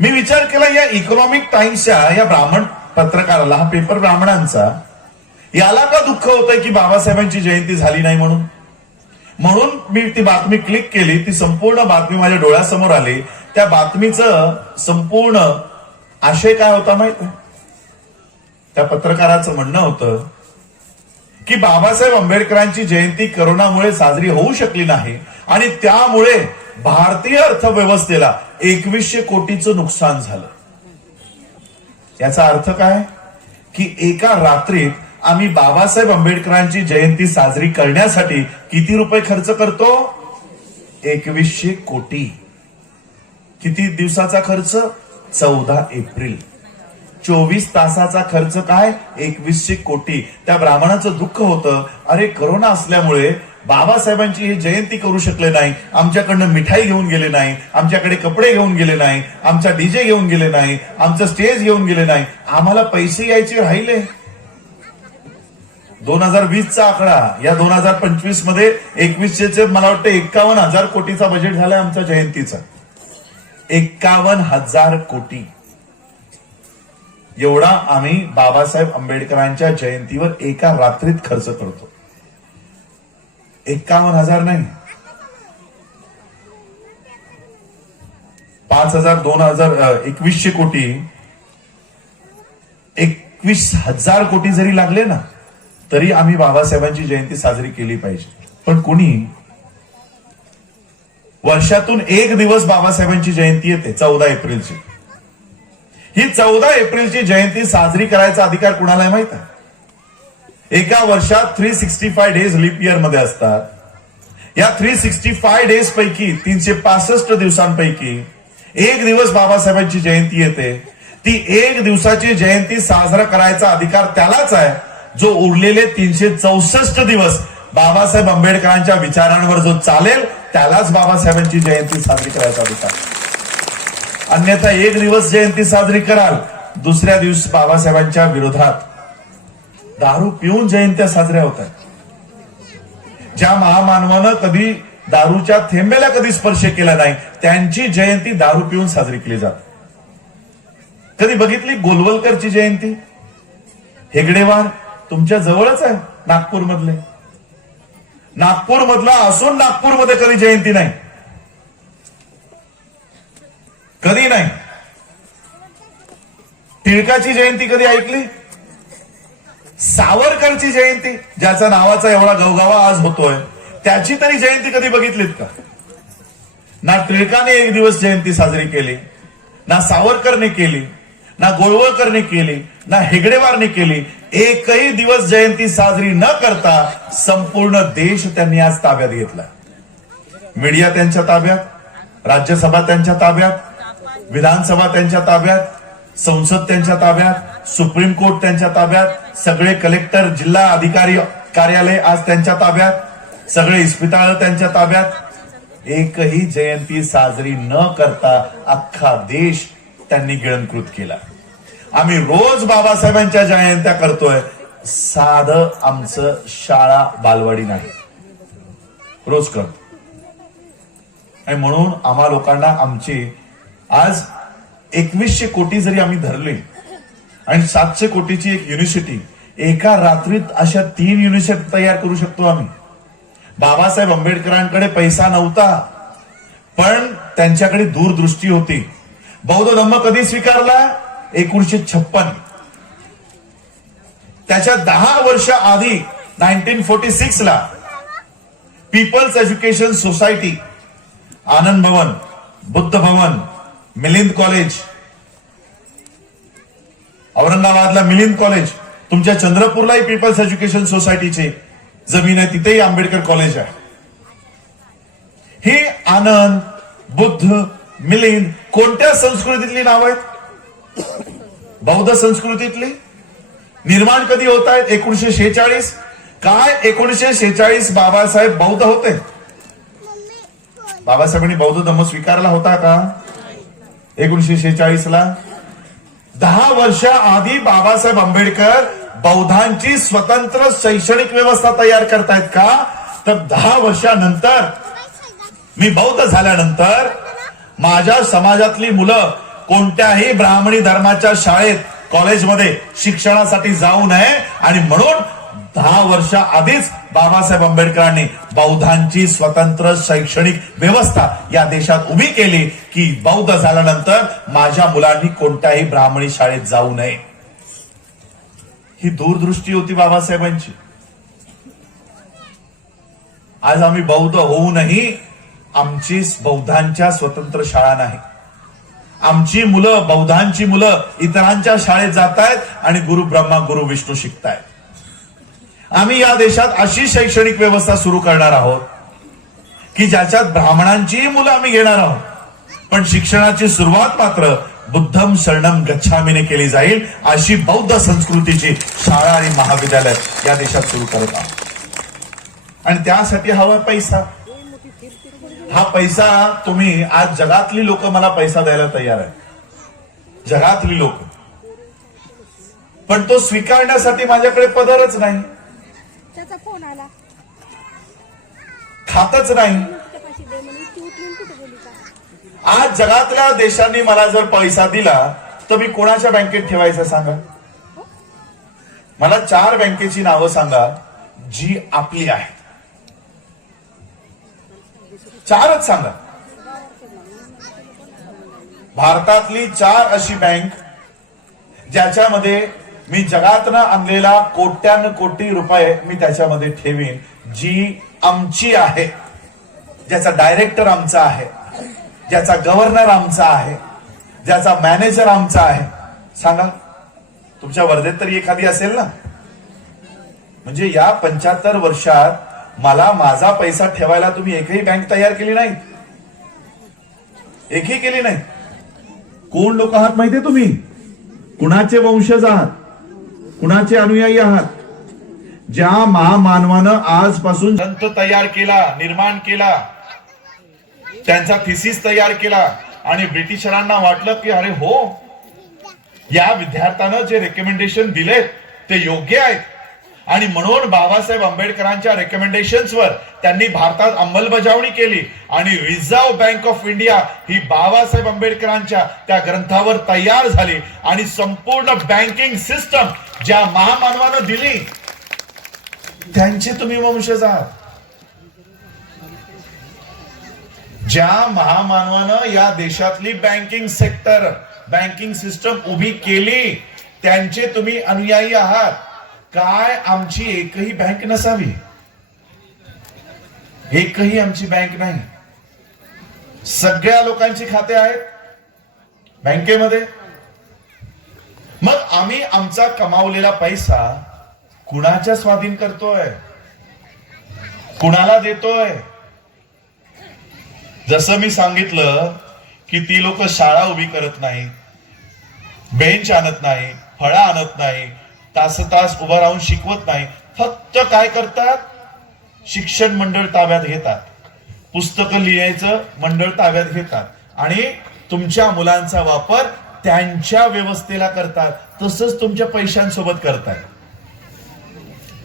मी विचार केला, या इकॉनॉमिक टाइम्सच्या या ब्राह्मण पत्रकाराला, हा पेपर ब्राह्मणांचा, याला का दुःख होतंय की बाबासाहेबांची जयंती झाली नाही म्हणून. म्हणून मी ती बातमी क्लिक केली. ती संपूर्ण बातमी माझ्या डोळ्यासमोर आली. त्या बातमीचं संपूर्ण आशय काय होता माहित आहे? त्या पत्रकाराचं म्हणणं होतं की बाबासाहेब आंबेडकरांची जयंती करोनामुळे साजरी होऊ शकली नाही आणि त्यामुळे भारतीय अर्थव्यवस्थेला 2100 कोटीचं नुकसान झालं. याचा अर्थ काय? की एका रात्रीत आम्ही बाबासाहेब आंबेडकरांची जयंती साजरी करण्यासाठी किती रुपये खर्च करतो? 2100 कोटी. किती दिवसाचा खर्च? 14 एप्रिल. 24 तासाचा खर्च काय? 2100 कोटी. त्या ब्राह्मणाचं दुःख होतं, अरे करोना असल्यामुळे बाबासाहेबांची ही जयंती करू शकले नाही, आमच्याकडनं मिठाई घेऊन गेले नाही, आमच्याकडे कपडे घेऊन गेले नाही, आमचा डीजे घेऊन गेले नाही, आमचं स्टेज घेऊन गेले नाही, आम्हाला पैसे यायचे राहिले. 2020चा आकडा, या 2025 मध्ये 2100 मला वाटतं 51,000 कोटीचा बजेट झालाय आमच्या जयंतीचा. 51,000 कोटी एवढा आम्ही बाबासाहेब आंबेडकरांच्या जयंतीवर एका रात्रीत खर्च करतो. 51,000 नाही, 5,000, 2100 कोटी, 21,000 कोटी जरी लागले ना, तरी आम्ही बाबासाहेबांची जयंती साजरी केली पाहिजे. पण कुणी वर्षातून एक दिवस बाबासाहेबांची जयंती येते, 14 एप्रिलची. ही 14 एप्रिलची जयंती साजरी करायचा अधिकार कुणाला आहे माहित आहे? एका वर्षात 365 डेज लीप इयर मध्ये असतात. या 365 डेज पैकी 365 दिवसांपैकी एक दिवस बाबासाहेबांची जयंती येते. ती एक दिवसाची जयंती साजरा करायचा अधिकार त्यालाच आहे जो उरलेले 364 दिवस बाबासाहेब आंबेडकरांच्या विचारांवर जो चालेल त्यालाच बाबासाहेबांची जयंती साजरी करायचा अधिकार. अन्यथा एक दिवस जयंती साजरी कराल, दुसऱ्या दिवशी बाबासाहेबांच्या विरोधात दारू पिऊन जयंत्या साजऱ्या होतात. ज्या महामानवानं कधी दारूच्या थेंबेला कधी स्पर्श केला नाही त्यांची जयंती दारू पिऊन साजरी केली जाते. कधी बघितली गोलवलकरची जयंती? हेगडेवार तुमच्या जवळच आहे, नागपूर मधले. नागपूर मधला असून नागपूरमध्ये कधी जयंती नाही, कधी नाही. टिळकाची जयंती कधी ऐकली? सावरकरची जयंती, ज्याचा नावाचा एवढा गवगावा आज होतोय, त्याची तरी जयंती कधी बघितलीत का? ना टिळकाने एक दिवस जयंती साजरी केली, ना सावरकरने केली, ना गोळवळकरने केली, ना हेगडेवारने केली. एकही दिवस जयंती साजरी न करता संपूर्ण देश त्यांनी आज ताब्यात घेतला. मीडिया त्यांच्या ताब्यात, राज्यसभा त्यांच्या ताब्यात, विधानसभा त्यांच्या ताब्यात, संसद त्यांच्या ताब्यात, सुप्रीम कोर्ट त्यांच्या ताब्यात, सगळे कलेक्टर, जिल्हा अधिकारी कार्यालय आज त्यांच्या ताब्यात, सगळे इस्पितळ त्यांच्या ताब्यात. एकही जयंती साजरी न करता अख्खा देश त्यांनी गिळंकृत केला. आम्ही रोज बाबासाहेबांच्या जयंत्या करतोय, साधं आमचं शाळा बालवाडी नाही, रोज करतो. आणि म्हणून आम्हा लोकांना आमची आज 2100 कोटी जरी आम्ही धरले आणि 700 कोटीची एक युनिव्हर्सिटी, एका रात्रीत अशा 3 युनिव्हर्सिटी तयार करू शकतो आम्ही. बाबासाहेब आंबेडकरांकडे पैसा नव्हता, पण त्यांच्याकडे दूरदृष्टी होती. बौद्ध धम्म कधी स्वीकारला? 1956. त्याच्या 10 वर्ष आधी 1946 ला पीपल्स एज्युकेशन सोसायटी, आनंद भवन, बुद्ध भवन, मिलिंद कॉलेज, औरंगाबादला मिलिंद कॉलेज, तुमच्या चंद्रपूरलाही पीपल्स एज्युकेशन सोसायटीची जमीन आहे, तिथेही आंबेडकर कॉलेज आहे. ही आनंद, बुद्ध, मिलिंद कोणत्या संस्कृतीतली नाव आहेत? बौद्ध संस्कृतीतली. निर्माण कधी होत आहेत? 1946. काय 1946 बाबासाहेब बौद्ध होते? बाबासाहेबांनी बौद्ध धम्म स्वीकारला होता का 1946 ला? 10 वर्ष आधी बाबासाहेब आंबेडकर बौद्धांची स्वतंत्र शैक्षणिक व्यवस्था तयार करतायत का? तर 10 वर्षानंतर मी बौद्ध झाल्यानंतर माझ्या समाजातली मुलं कोणत्याही ब्राह्मणी धर्माच्या शाळेत, कॉलेजमध्ये शिक्षणासाठी जाऊ नये, आणि म्हणून 10 वर्ष आधीच बाबासाहेब आंबेडकरांनी बौद्धांची स्वतंत्र शैक्षणिक व्यवस्था या देशात उभी केली की बौद्ध झाल्यानंतर माझ्या मुलांनी कोणत्याही ब्राह्मणी शाळेत जाऊ नये. ही दूरदृष्टी होती बाबासाहेबांची. आज आम्ही बौद्ध होऊनही आमची बौद्धांच्या स्वतंत्र शाळा नाही. आमची मुलं, बौद्धांची मुलं इतरांच्या शाळेत जात आहेत आणि गुरु ब्रह्मा गुरु विष्णू शिकतायत. आम्ही या देशात अशी शैक्षणिक व्यवस्था सुरू करणार आहोत की ज्याच्यात ब्राह्मणांचीही मुलं आम्ही घेणार आहोत, पण शिक्षणाची सुरुवात मात्र बुद्धम शरणम गच्छामीने केली जाईल. अशी बौद्ध संस्कृतीची शाळा आणि महाविद्यालय या देशात सुरू करत आहोत. आणि त्यासाठी हवा पैसा. हा पैसा तुम्ही, आज जगातली लोक मला पैसा द्यायला तयार आहे, जगातली लोक, पण तो स्वीकारण्यासाठी माझ्याकडे पदरच नाही, त्याचा फोन आला, खातच नाही. आज जगातल्या देशांनी मला जर पैसा दिला तर मी कोणाच्या बँकेत ठेवायचा सांगा? मला 4 बँकेची नावं सांगा जी आपली आहे. 4च सांगा. भारतातली 4 अशी बँक ज्याच्यामध्ये मी जगातनं आणलेला कोट्यान कोटी रुपये मी त्याच्यामध्ये ठेवीन, जी आमची आहे, ज्याचा डायरेक्टर आमचा आहे, ज्याचा गव्हर्नर आमचा आहे, ज्याचा मॅनेजर आमचा आहे. सांगा, तुमच्या वर्धेत तरी एखादी असेल ना? म्हणजे या 75 वर्षात मला माझा पैसा ठेवायला तुम्ही एकही बँक तयार केली नाही, एकही केली नाही. कोण लोक आहात माहितीये तुम्ही? कुणाचे वंशज आहात, कुणाचे अनुयायी आहात? ज्या महामानवानं आजपासून ग्रंथ तयार केला, निर्माण केला, त्यांचा थिसिस तयार केला आणि ब्रिटिशरांना वाटलं की अरे हो, या विद्यार्थ्यानं जे रेकमेंडेशन दिलेत ते योग्य आहेत आणि म्हणून बाबासाहेब आंबेडकरांच्या रेकमेंडेशन्सवर त्यांनी भारतात अंमलबजावणी केली आणि रिझर्व्ह बँक ऑफ इंडिया ही बाबासाहेब आंबेडकरांच्या त्या ग्रंथावर तयार झाली आणि संपूर्ण बँकिंग सिस्टम ज्या महामानवानं दिली त्यांचे तुम्ही वंशज आहात. ज्या महामानवानं या देशातली बँकिंग सेक्टर, बँकिंग सिस्टम उभी केली त्यांचे तुम्ही अनुयायी आहात. काय आमची एकही बँक नसावी? एकही आमची बँक नाही. सगळ्या लोकांची खाते आहेत बँकेमध्ये. मग आम्ही आमचा कमावलेला पैसा कुणाच्या स्वाधीन करतोय, कुणाला देतोय? जसं मी सांगितलं की ती लोक शाळा उभी करत नाही, बेंच आणत नाही, फळं आणत नाही, तास उभं राहून शिकवत नाही. फक्त काय करतात? शिक्षण मंडळ ताब्यात घेतात, पुस्तकं लिहायचं मंडळ ताब्यात घेतात आणि तुमच्या मुलांचा वापर त्यांच्या व्यवस्थेला करतात. तसंच तुमच्या पैशांसोबत करतात.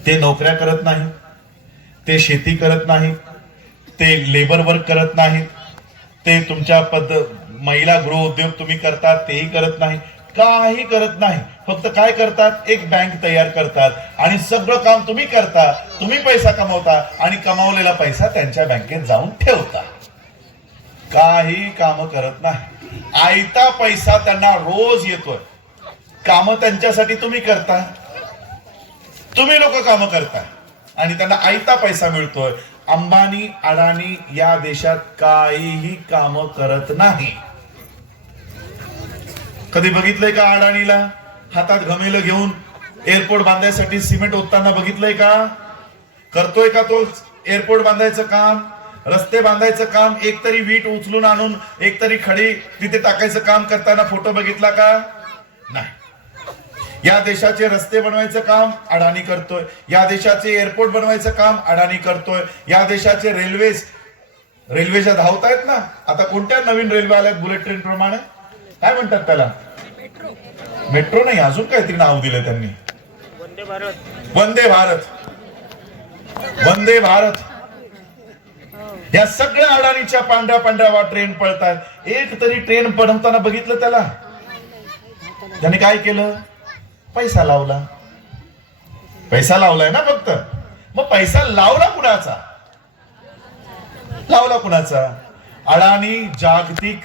ते नोकऱ्या करत नाही, ते शेती करत नाही, ते लेबर वर्क करत नाही, ते तुमच्या महिला गृह उद्योग तुम्ही करतात तेही करत नाही, काही करत नाही. फक्त काय करतात? एक बँक तयार करतात आणि सगळं काम तुम्ही करता, तुम्ही पैसा कमवता आणि कमावलेला पैसा त्यांच्या बँकेत जाऊन ठेवता. काही काम करत नाही. आयता पैसा त्यांना रोज येतोय. काम त्यांच्यासाठी तुम्ही करता, तुम्ही लोक काम करताय आणि त्यांना आयता पैसा मिळतोय. अंबानी, अडाणी या देशात काहीही काम करत नाही. कधी बघितलंय का अडाणीला हातात घमेलं घेऊन एअरपोर्ट बांधायसाठी सिमेंट ओतताना बघितलंय का? करतोय का तो एअरपोर्ट बांधायचं काम, रस्ते बांधायचं काम? एक तरी वीट उचलून आणून एक तरी खडी तिथे टाकायचं काम करताना फोटो बघितला का? नाही. या देशाचे रस्ते बनवायचं काम अडाणी करतोय, या देशाचे एअरपोर्ट बनवायचं काम अडाणी करतोय, या देशाचे रेल्वेच्या धावत आहेत ना आता. कोणत्या नवीन रेल्वे आल्यात बुलेट ट्रेन प्रमाणे? काय म्हणतात त्याला? मेट्रो नाही, अजून काहीतरी नाव दिलं त्यांनी. वंदे भारत. या सगळ्या अडाणीच्या पांढऱ्या पांढऱ्या ट्रेन पळतात. एक तरी ट्रेन बनवताना बघितलं त्याला? त्याने काय केलं? पैसा लावला. पैसा लावलाय ना फक्त. मग पैसा लावला कुणाचा? अडाणी जागतिक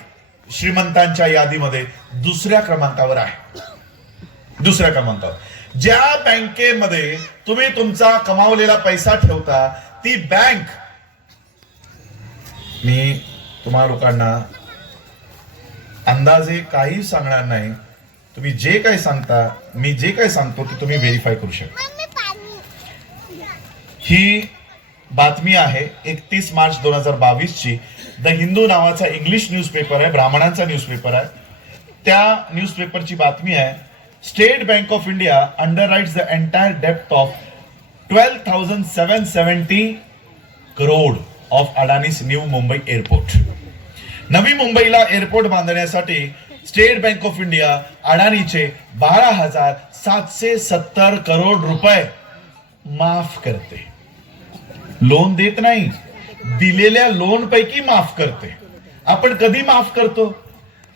श्रीमंतांच्या यादीमध्ये दुसऱ्या क्रमांकावर आहे. दुसऱ्या क्रमांकावर. ज्या बँकेमध्ये तुम्ही तुमचा कमावलेला पैसा ठेवता ती बँक, मी तुम्हा लोकांना अंदाजे काही सांगणार नाही. तुम्ही जे काही सांगता, मी जे काही सांगतो ते तुम्ही व्हेरीफाय करू शकता. ही बातमी आहे 31 मार्च 2022 ची. द हिंदू नावाचा इंग्लिश न्यूजपेपर आहे, ब्राह्मणांचा न्यूजपेपर आहे. त्या न्यूजपेपरची बातमी आहे, State Bank of India underwrites the entire depth of 12,770 crore of Adani's new Mumbai airport. Navi मुंबईला एअरपोर्ट बांधण्यासाठी स्टेट बँक ऑफ इंडिया अडानीचे 12,770 करोड रुपये माफ करते. लोन देत नाही, दिलेल्या लोन पैकी माफ करते. आपण कधी माफ करतो?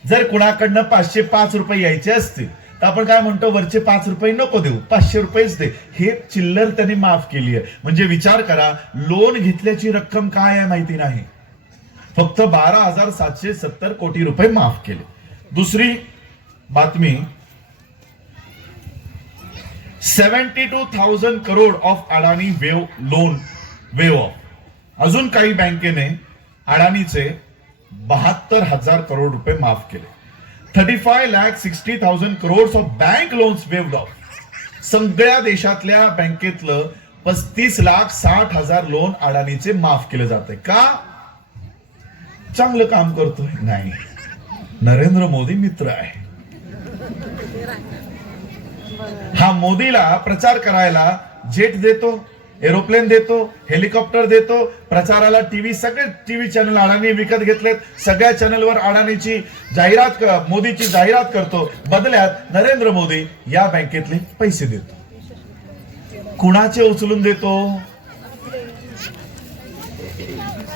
जर कुणाकडनं 505 रुपये यायचे असतील तर आपण काय म्हणतो? वरचे 5 रुपये नको देऊ, 500 रुपयेच दे. हे चिल्लर त्यांनी माफ केली आहे. म्हणजे विचार करा, लोन घेतल्याची रक्कम काय आहे माहिती नाही, फक्त 12,770 कोटी रुपये माफ केले. दुसरी बातमी, 72,000 crore of Adani loan wave of. अजून काही बँकेने अडानीचे 72,000 करोड रुपये माफ केले. 35,60,000 crore of bank loans waived of. सगळ्या देशातल्या बँकेतलं 35,60,000 लोन अडाणीचे माफ केले जाते का? चांगलं काम करतोय? नाही, नरेंद्र मोदी मित्र आहे. हा मोदीला प्रचार करायला जेट देतो, एरोप्लेन देतो, हेलिकॉप्टर देतो, प्रचाराला टीव्ही, सगळे टीव्ही चॅनल अडाणी विकत घेतलेत, सगळ्या चॅनलवर अडाणीची जाहिरात, मोदीची जाहिरात करतो, बदल्यात नरेंद्र मोदी या बँकेतले पैसे देतो. कुणाचे उचलून देतो?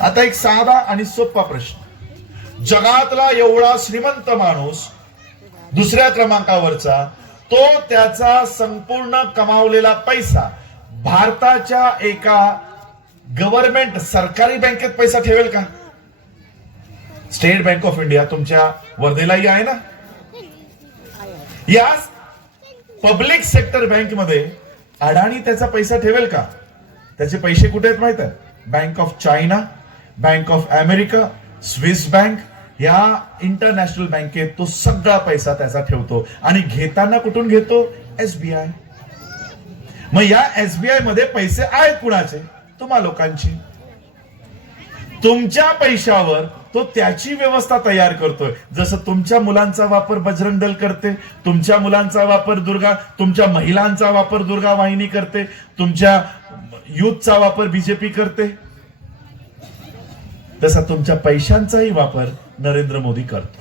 आता एक साधा आणि सोपा प्रश्न, जगातला एवढा श्रीमंत माणूस दुसऱ्या क्रमांकावरचा, तो त्याचा संपूर्ण कमावलेला पैसा भारताच्या एका गव्हर्नमेंट सरकारी बँकेत पैसा ठेवेल का? स्टेट बँक ऑफ इंडिया तुमच्या वर्धेलाही आहे ना. या पब्लिक सेक्टर बँक मध्ये अडाणी त्याचा पैसा ठेवेल का? त्याचे पैसे कुठे आहेत माहित आहे? Bank of China, bank of America, Swiss bank, या इंटरनॅशनल बँकेत तो सगळा पैसा त्याचा ठेवतो. आणि घेताना कुठून घेतो? एसबीआय. मग या एसबीआय मध्ये पैसे आहेत कुणाचे? तुम्हा लोकांची. तुमच्या पैशावर तो त्याची व्यवस्था तयार करतोय. जसं तुमच्या मुलांचा वापर बजरंग दल करते, तुमच्या मुलांचा वापर तुमच्या महिलांचा वापर दुर्गा वाहिनी करते, तुमच्या युथचा वापर बीजेपी करते, तसा तुमच्या पैशांचाही वापर नरेंद्र मोदी करतो.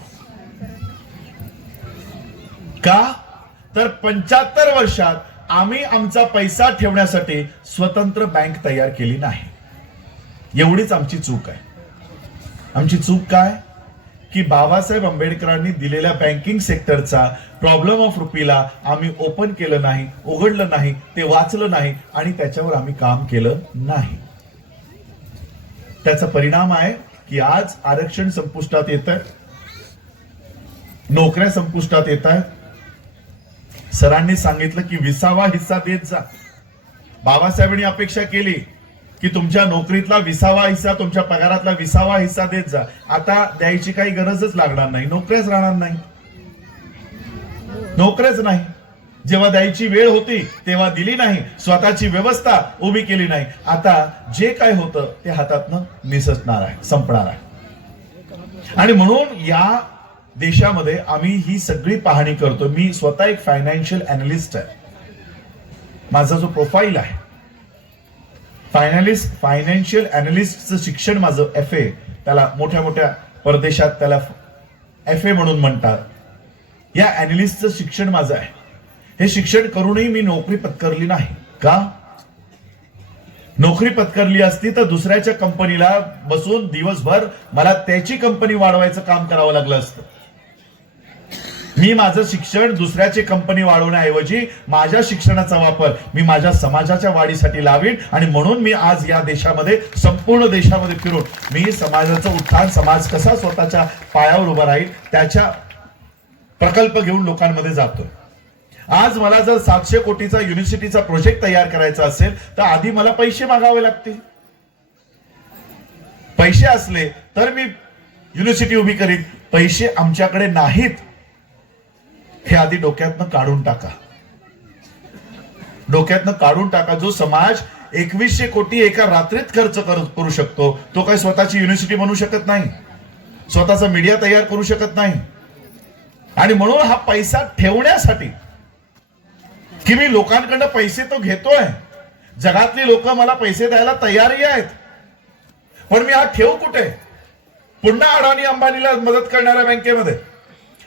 का? तर 75 वर्षात आम्ही आमचा पैसा ठेवण्यासाठी स्वतंत्र बँक तयार केली नाही. एवढीच आमची चूक आहे. आमची चूक काय? की बाबासाहेब आंबेडकरांनी दिलेल्या बँकिंग सेक्टरचा प्रॉब्लेम ऑफ रुपीला आम्ही ओपन केलं नाही, उघडलं नाही, ते वाचलं नाही आणि त्याच्यावर आम्ही काम केलं नाही. त्याचा परिणाम आहे की आज आरक्षण संपुष्टात येत आहे, नोकऱ्या संपुष्टात येत आहेत. सरांनी सांगितलं की 20वा हिस्सा देत जा. बाबासाहेबांनी अपेक्षा केली की तुमच्या नोकरीतला 20वा हिस्सा, तुमच्या पगारातला 20वा हिस्सा देत जा. आता द्यायची काही गरजच लागणार नाही, नोकऱ्याच राहणार नाही, नोकऱ्याच नाही. जेव्हा द्यायची वेळ होती तेव्हा दिली नाही, स्वतःची व्यवस्था उभी केली नाही. आता जे काय होतं ते हातातनं निसटणार आहे, संपणार आहे. आणि म्हणून या देशामध्ये आम्ही ही सगळी पाहणी करतो. मी स्वतः एक फायनान्शियल अॅनालिस्ट आहे. माझा जो प्रोफाईल आहे फायनान्शियल अॅनालिस्टचं शिक्षण माझं FA, त्याला मोठ्या मोठ्या परदेशात त्याला FA म्हणून म्हणतात. या अॅनालिस्टचं शिक्षण माझं आहे. हे शिक्षण करूनही मी नोकरी पत्करली नाही. का? नोकरी पत्करली असती तर दुसऱ्याच्या कंपनीला बसून दिवसभर मला त्याची कंपनी वाढवायचं काम करावं लागलं असतं. मी माझं शिक्षण दुसऱ्याची कंपनी वाढवण्याऐवजी माझ्या शिक्षणाचा वापर मी माझ्या समाजाच्या वाढीसाठी लावीन. आणि म्हणून मी आज या देशामध्ये, संपूर्ण देशामध्ये फिरून मी समाजाचं उत्थान, समाज कसा स्वतःच्या पायावर उभा राहील त्याच्या प्रकल्प घेऊन लोकांमध्ये जातोय. आज मला जर 700 कोटीचा युनिव्हर्सिटीचा प्रोजेक्ट तयार करायचा असेल तर आधी मला पैसे मागावे लागतील. पैसे असले तर मी युनिव्हर्सिटी उभी करीन. पैसे आमच्याकडे नाहीत, हे आधी डोक्यातनं काढून टाका. डोक्यातनं काढून टाका. जो समाज 2100 कोटी एका रात्रीत खर्च करू शकतो तो काही स्वतःची युनिव्हर्सिटी बनवू शकत नाही, स्वतःचा मीडिया तयार करू शकत नाही. आणि म्हणून हा पैसा ठेवण्यासाठी की मी लोकांकडनं पैसे तो घेतोय, जगातली लोक मला पैसे द्यायला तयारही आहेत, पण मी हा ठेव कुठे? पुन्हा अडाणी अंबानीला मदत करणाऱ्या बँकेमध्ये.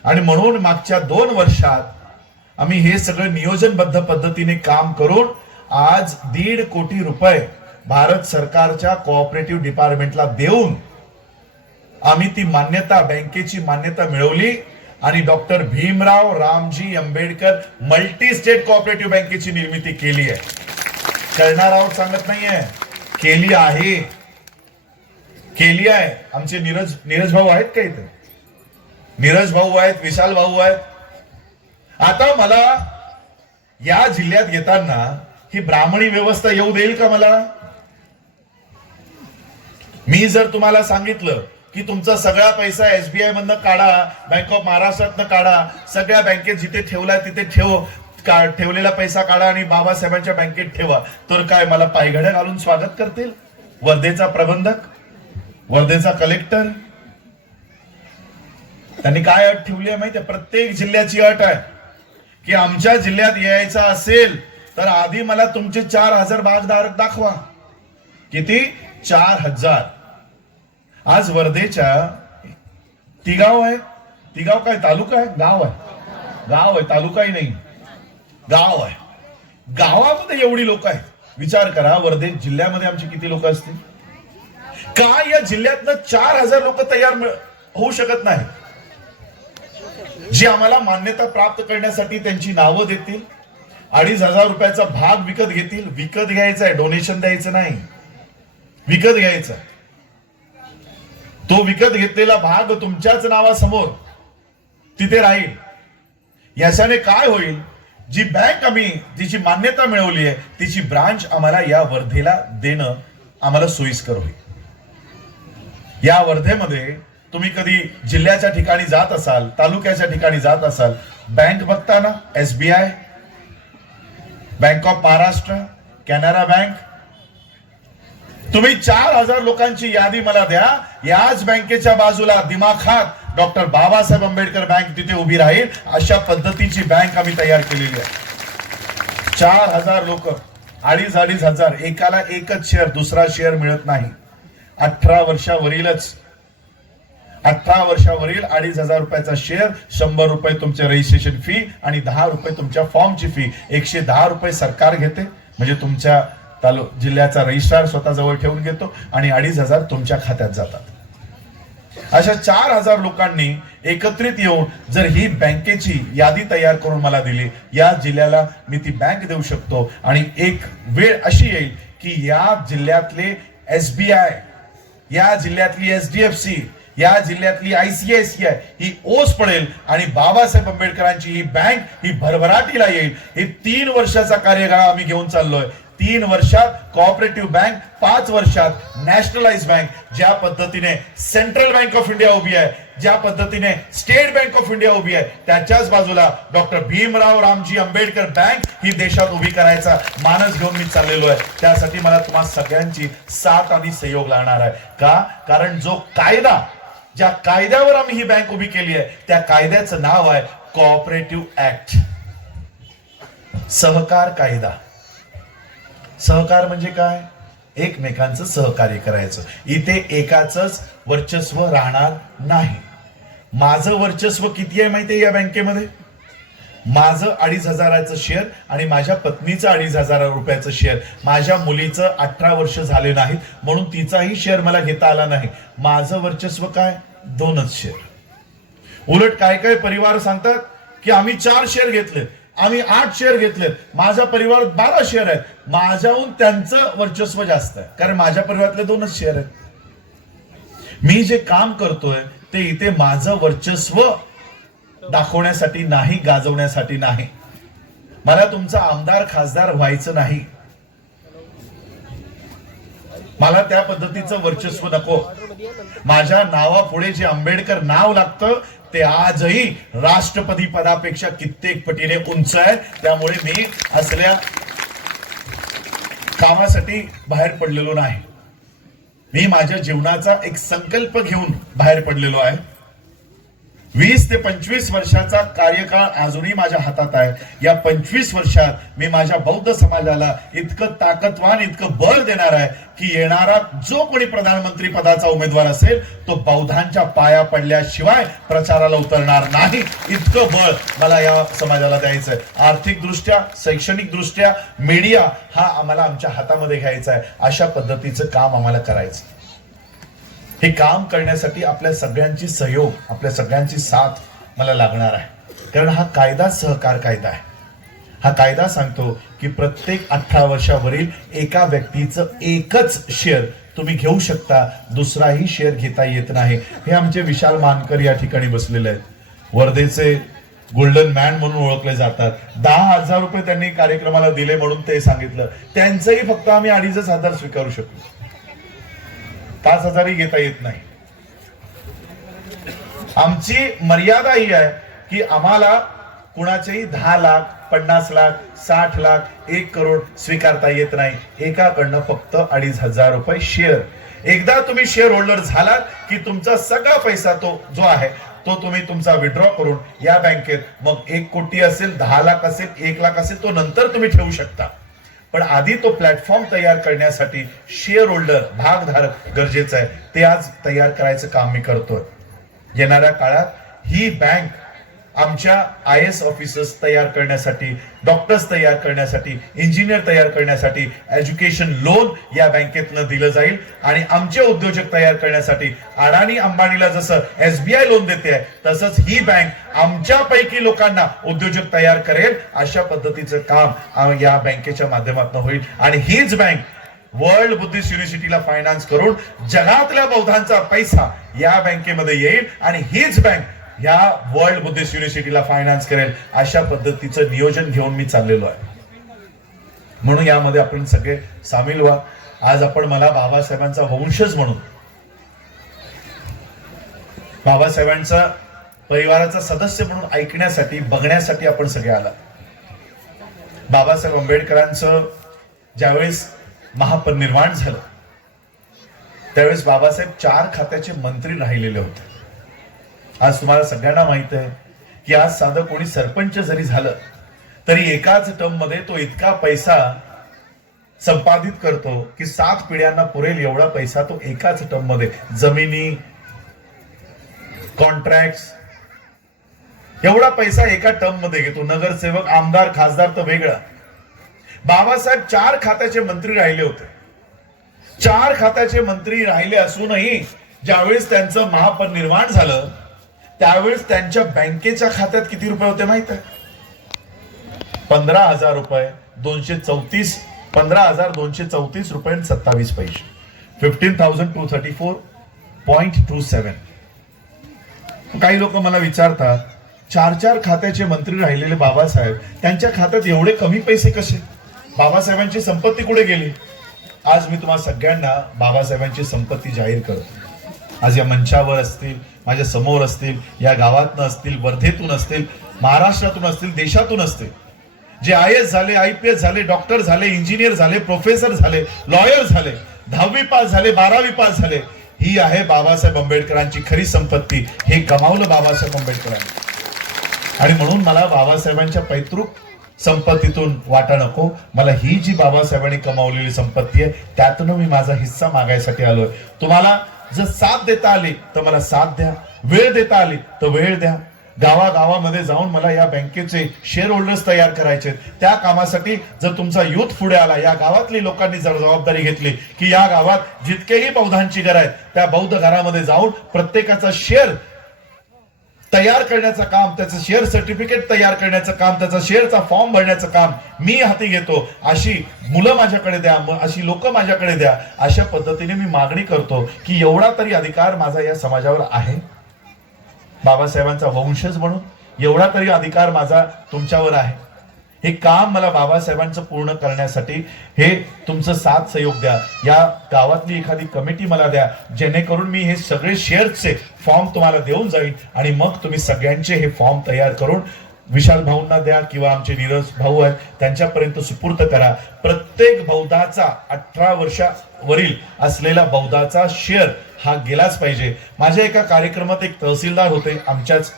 आणि म्हणून मागच्या 2 वर्षात आम्ही हे सगळं नियोजनबद्ध पद्धतीने काम करून आज 1.5 कोटी रुपये भारत सरकारच्या कोऑपरेटिव्ह डिपार्टमेंटला देऊन आम्ही ती मान्यता, बँकेची मान्यता मिळवली. आणि doctor Bhimrao Ramji Ambedkar multi state cooperative बँकेची निर्मिती केली आहे. करणार आहोत सांगत नाहीये, केली आहे, केली आहे. आमचे नीरज भाऊ आहेत का इथे? नीरज भाऊ आहेत, विशाल भाऊ आहेत. आता मला या जिल्ह्यात येताना ही ब्राह्मणी व्यवस्था येऊ देईल का मला? मी जर तुम्हाला सांगितलं की तुमचा सगळा पैसा SBI मधनं काढा, बँक ऑफ महाराष्ट्रातनं काढा, सगळ्या बँकेत जिथे ठेवलाय तिथे ठेव, ठेवलेला पैसा काढा आणि बाबासाहेबांच्या बँकेत ठेवा, तर काय मला पायघड्या घालून स्वागत करतील? वर्धेचा प्रबंधक, वर्धेचा कलेक्टर, त्यांनी काय अट ठेवली आहे माहितीये? प्रत्येक जिल्ह्याची अट आहे की आमच्या जिल्ह्यात यायचं असेल तर आधी मला तुमचे 4,000 भागधारक दाखवा. किती? 4,000. आज वर्धेच्या तिगाव आहे, तिगाव काय तालुका आहे? गाव आहे, गाव आहे, तालुकाही नाही, गाव आहे. गावामध्ये एवढी लोक आहेत. विचार करा, वर्धे जिल्ह्यामध्ये आमची किती लोक असतील? काय या जिल्ह्यातनं 4,000 लोक तयार होऊ शकत नाही, जी आम्हाला मान्यता प्राप्त करण्यासाठी त्यांची नावं देतील, 2,500 रुपयाचा भाग विकत घेतील. विकत घ्यायचा आहे, डोनेशन द्यायचं नाही, विकत घ्यायचा. तो विकत घेतलेला भाग तुमच्याच नावासमोर तिथे राहील. याच्याने काय होईल? जी बँक आम्ही तिची मान्यता मिळवली आहे तिची ब्रांच आम्हाला या वर्धेला देणं आम्हाला सोयीस्कर होईल. या वर्धेमध्ये तुम्ही कधी जिल्ह्याच्या ठिकाणी जात असाल, तालुक्याच्या ठिकाणी जात असाल, बँक बघताना SBI, bank of Maharashtra, Canara bank, तुम्ही 4,000 लोकांची यादी मला द्या. याच बँकेच्या बाजूला दिमाखात डॉक्टर बाबासाहेब आंबेडकर बँक तिथे उभी राहील. अशा पद्धतीची बँक आम्ही तयार केलेली आहे. 4,000 लोक, 2,500, एकाला एकच शेअर, दुसरा शेअर मिळत नाही. 18 वर्षावरीलच, 18 वर्षावरील 2,500 रुपयाचा शेअर, 100 रुपये तुमचे रजिस्ट्रेशन फी आणि 10 रुपये तुमच्या फॉर्मची फी. 110 रुपये सरकार घेते, म्हणजे तुमच्या जिल्ह्याचा रजिस्ट्रार स्वतः जवळ ठेवून घेतो आणि 2,500 तुमच्या खात्यात जातात. अशा 4,000 लोकांनी एकत्रित येऊन जर ही बँकेची यादी तयार करून मला दिली, या जिल्ह्याला मी ती बँक देऊ शकतो. आणि एक वेळ अशी येईल की या जिल्ह्यातले SBI, या जिल्ह्यातली HDFC, या जिल्ह्यातली ICICI ही ओस पडेल आणि बाबासाहेब आंबेडकरांची ही बँक ही भरभराटीला येईल. हे 3 वर्षाचा कार्यकाळ आम्ही घेऊन चाललोय. 3 वर्षात कोऑपरेटिव्ह बँक, 5 वर्षात नॅशनलाइज बँक. ज्या पद्धतीने सेंट्रल बँक ऑफ इंडिया उभी आहे, ज्या पद्धतीने स्टेट बँक ऑफ इंडिया उभी आहे, त्याच्याच बाजूला डॉक्टर भीमराव रामजी आंबेडकर बँक ही देशात उभी करायचा मानस घेऊन मी चाललेलो आहे. त्यासाठी मला तुम्हा सगळ्यांची साथ आणि सहयोग लागणार आहे. का? कारण जो कायदा, ज्या कायद्यावर आम्ही ही बँक उभी केली आहे, त्या कायद्याचं नाव आहे कोऑपरेटिव्ह ऍक्ट, सहकार कायदा. सहकार म्हणजे काय? एकमेकांचं सहकार्य करायचं. इथे एकाचंच वर्चस्व राहणार नाही. माझं वर्चस्व किती आहे माहितीये या बँकेमध्ये? माझं 2,500चं शेअर आणि माझ्या पत्नीचं 2,500 रुपयाचं शेअर. माझ्या मुलीचं 18 वर्ष झाले नाहीत म्हणून तिचाही शेअर मला घेता आला नाही. माझं वर्चस्व काय? 2च शेअर. उलट काय काय परिवार सांगतात की आम्ही 4 शेअर घेतले, आम्ही 8 शेअर घेतलेत, माझ्या परिवारात 12 शेअर आहेत. माझ्याहून त्यांचं वर्चस्व जास्त आहे, कारण माझ्या परिवारातले 2च शेअर आहेत. मी जे काम करतोय ते इथे माझं वर्चस्व दाखवण्यासाठी नाही, गाजवण्यासाठी नाही. मला तुमचा आमदार खासदार व्हायचं नाही. मला त्या पद्धतीचं वर्चस्व नको. माझ्या नावापुढे जे आंबेडकर नाव लागतं ते आजही राष्ट्रपती पदापेक्षा कित्येक पटीने उंच आहे. त्यामुळे मी असल्या कामासाठी बाहेर पडलेलो नाही. मी माझ्या जीवनाचा एक संकल्प घेऊन बाहेर पडलेलो आहे. 20 ते 25 वर्षाचा कार्यकाळ अजूनही माझ्या हातात आहे. या 25 वर्षात मी माझ्या बौद्ध समाजाला इतकं ताकदवान, इतकं बळ देणार आहे की येणारा जो कोणी प्रधानमंत्री पदाचा उमेदवार असेल तो बौद्धांच्या पाया पडल्याशिवाय प्रचाराला उतरणार नाही. इतकं बळ मला या समाजाला द्यायचंय. आर्थिक दृष्ट्या, शैक्षणिक दृष्ट्या, मीडिया हा आम्हाला आमच्या हातामध्ये घ्यायचा आहे. अशा पद्धतीचं काम आम्हाला करायचं. हे काम करण्यासाठी आपल्या सगळ्यांची सहयोग, आपल्या सगळ्यांची साथ मला लागणार आहे. कारण हा कायदा सहकार कायदा आहे. हा कायदा सांगतो की प्रत्येक 18 वर्षावरील एका व्यक्तीचं एकच शेअर तुम्ही घेऊ शकता, दुसराही शेअर घेता येत नाही. हे आमचे विशाल मानकर या ठिकाणी बसलेले आहेत. वर्धेचे गोल्डन मॅन म्हणून ओळखले जातात. 10,000 रुपये त्यांनी कार्यक्रमाला दिले म्हणून ते सांगितलं. त्यांचंही फक्त आम्ही 2,500 स्वीकारू शकलो. 5,000 घेता येत नाही. आमची मर्यादा ही आहे की आम्हाला कुणाचेही 10 लाख 50 लाख 60 लाख 1 करोड स्वीकारता येत नाही. एकाकडनं फक्त 2,500 रुपये शेअर. एकदा तुम्ही शेअर होल्डर झालात की तुमचा सगळा पैसा तो जो आहे तो तुम्ही तुमचा विड्रॉ करून या बँकेत, मग 1 कोटी असेल, 10 लाख असेल, 1 लाख असेल, तो नंतर तुम्ही ठेवू शकता. पण आधी तो प्लॅटफॉर्म तयार करण्यासाठी शेअर होल्डर भागधारक गरजेचं आहे. ते आज तयार करायचं काम मी करतोय. येणाऱ्या काळात ही बँक आमच्या IAS ऑफिसर्स तयार करण्यासाठी, डॉक्टर्स तयार करण्यासाठी, इंजिनियर तयार करण्यासाठी एज्युकेशन लोन या बँकेतनं दिलं जाईल. आणि आमचे उद्योजक तयार करण्यासाठी अडाणी अंबानीला जसं SBI लोन देते आहे तसंच ही बँक आमच्यापैकी लोकांना उद्योजक तयार करेल. अशा पद्धतीचं काम या बँकेच्या माध्यमातून होईल. आणि हीच बँक वर्ल्ड बुद्धिस्ट युनिव्हर्सिटीला फायनान्स करून जगातल्या बौद्धांचा पैसा या बँकेमध्ये येईल आणि हीच बँक या वर्ल्ड बुद्धिस्ट युनिव्हर्सिटीला फायनान्स करेल. अशा पद्धतीचं नियोजन घेऊन मी चाललेलो आहे. म्हणून यामध्ये आपण सगळे सामील व्हा. आज आपण मला बाबासाहेबांचा वंशज म्हणून, बाबासाहेबांचा परिवाराचा सदस्य म्हणून ऐकण्यासाठी, बघण्यासाठी आपण सगळे आला. बाबासाहेब आंबेडकरांचं ज्यावेळेस महापरिनिर्वाण झालं त्यावेळेस बाबासाहेब 4 खात्याचे मंत्री राहिलेले होते. आज तुम्हाला सगळ्यांना माहित आहे की आज साधं कोणी सरपंच जरी झालं तरी एकाच टर्म मध्ये तो इतका पैसा संपादित करतो की 7 पिढ्यांना पुरेल एवढा पैसा तो एकाच टर्म मध्ये, जमिनी, कॉन्ट्रॅक्ट, एवढा पैसा एका टर्म मध्ये घेतो. नगरसेवक, आमदार, खासदार तर वेगळा. बाबासाहेब 4 खात्याचे मंत्री राहिले होते. 4 खात्याचे मंत्री राहिले असूनही ज्यावेळेस त्यांचं महापरिनिर्वाण झालं त्यावेळेस त्यांच्या बँकेच्या खात्यात किती रुपये होते माहित आहे? 15,000 रुपये 234 15,234 रुपये 27 पैसे. 15,234.27. काही लोक मला विचारतात 4 खात्याचे मंत्री राहिलेले बाबासाहेब, त्यांच्या खात्यात एवढे कमी पैसे कसे? बाबासाहेबांची संपत्ती कुठे गेली? आज मी तुम्हाला सगळ्यांना बाबासाहेबांची संपत्ती जाहीर करतो. आज या मंचावर असतील, माझ्या समोर असतील, या गावातनं असतील, वर्धेतून असतील, महाराष्ट्रातून असतील, देशातून असतील, जे IAS झाले, IPS झाले, डॉक्टर झाले, इंजिनियर झाले, प्रोफेसर झाले, लॉयर झाले, 10वी पास झाले, 12वी पास झाले, ही आहे बाबासाहेब आंबेडकरांची खरी संपत्ती. हे कमावलं बाबासाहेब आंबेडकरांनी. आणि म्हणून मला बाबासाहेबांच्या पैतृक संपत्तीतून वाटा नको. मला ही जी बाबासाहेबांनी कमावलेली संपत्ती आहे त्यातून मी माझा हिस्सा मागायसाठी आलोय. तुम्हाला जर साथ देता आली तर मला साथ द्या, वेळ देता आली तर वेळ द्या. गावागावामध्ये जाऊन मला या बँकेचे शेअर होल्डर्स तयार करायचे. त्या कामासाठी जर तुमचा युथ पुढे आला, या गावातली लोकांनी जर जबाबदारी घेतली की या गावात जितकेही बौद्धांची घरं आहेत त्या बौद्ध घरामध्ये जाऊन प्रत्येकाचा शेअर तयार करण्याचं काम, त्याचं शेअर सर्टिफिकेट तयार करण्याचं काम, त्याचा शेअरचा फॉर्म भरण्याचं काम मी हाती घेतो. अशी मुलं माझ्याकडे द्या, अशी लोक माझ्याकडे द्या. अशा पद्धतीने मी मागणी करतो की एवढा तरी अधिकार माझा या समाजावर आहे. बाबासाहेबांचा वंशज म्हणून एवढा तरी अधिकार माझा तुमच्यावर आहे. हे काम मला बाबासाहेबांचं पूर्ण करण्यासाठी हे तुमचं साथ सहयोग द्या. या गावातली एखादी कमिटी मला द्या, जेणेकरून मी हे सगळे शेअर्सचे फॉर्म तुम्हाला देऊन जाईल आणि मग तुम्ही सगळ्यांचे हे फॉर्म तयार करून विशाल भाऊंना द्या किंवा आमचे नीरज भाऊ आहेत त्यांच्यापर्यंत सुपूर्त करा. प्रत्येक बौद्धाचा 18 वर्षावरील असलेला बौद्धाचा शेअर हा गेलाच पाहिजे. माझ्या एका कार्यक्रमात एक तहसीलदार होते, आमच्याच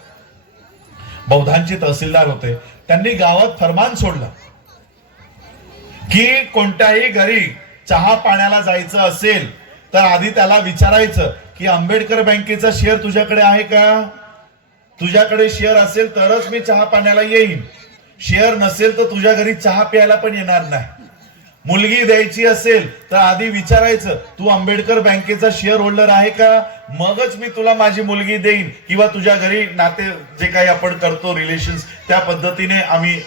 बौद्धांचे तहसीलदार होते. त्यांनी गावात फरमान सोडलं की कोणत्याही घरी चहा पाण्याला जायचं असेल तर आधी त्याला विचारायचं की आंबेडकर बँकेचा शेअर तुझ्याकडे आहे का? तुझ्याकडे शेअर असेल तरच मी चहा पाण्याला येईन, शेअर नसेल तर तुझ्या घरी चहा प्यायला पण येणार नाही. मुलगी द्यायची असेल तर आधी विचारायचं तू आंबेडकर बँकेचा शेअर होल्डर आहे का? मगच मी तुला माझी मुलगी देईन किंवा तुझ्या घरी नाते जे काही आपण करतो रिलेशन्स त्या पद्धतीने आम्ही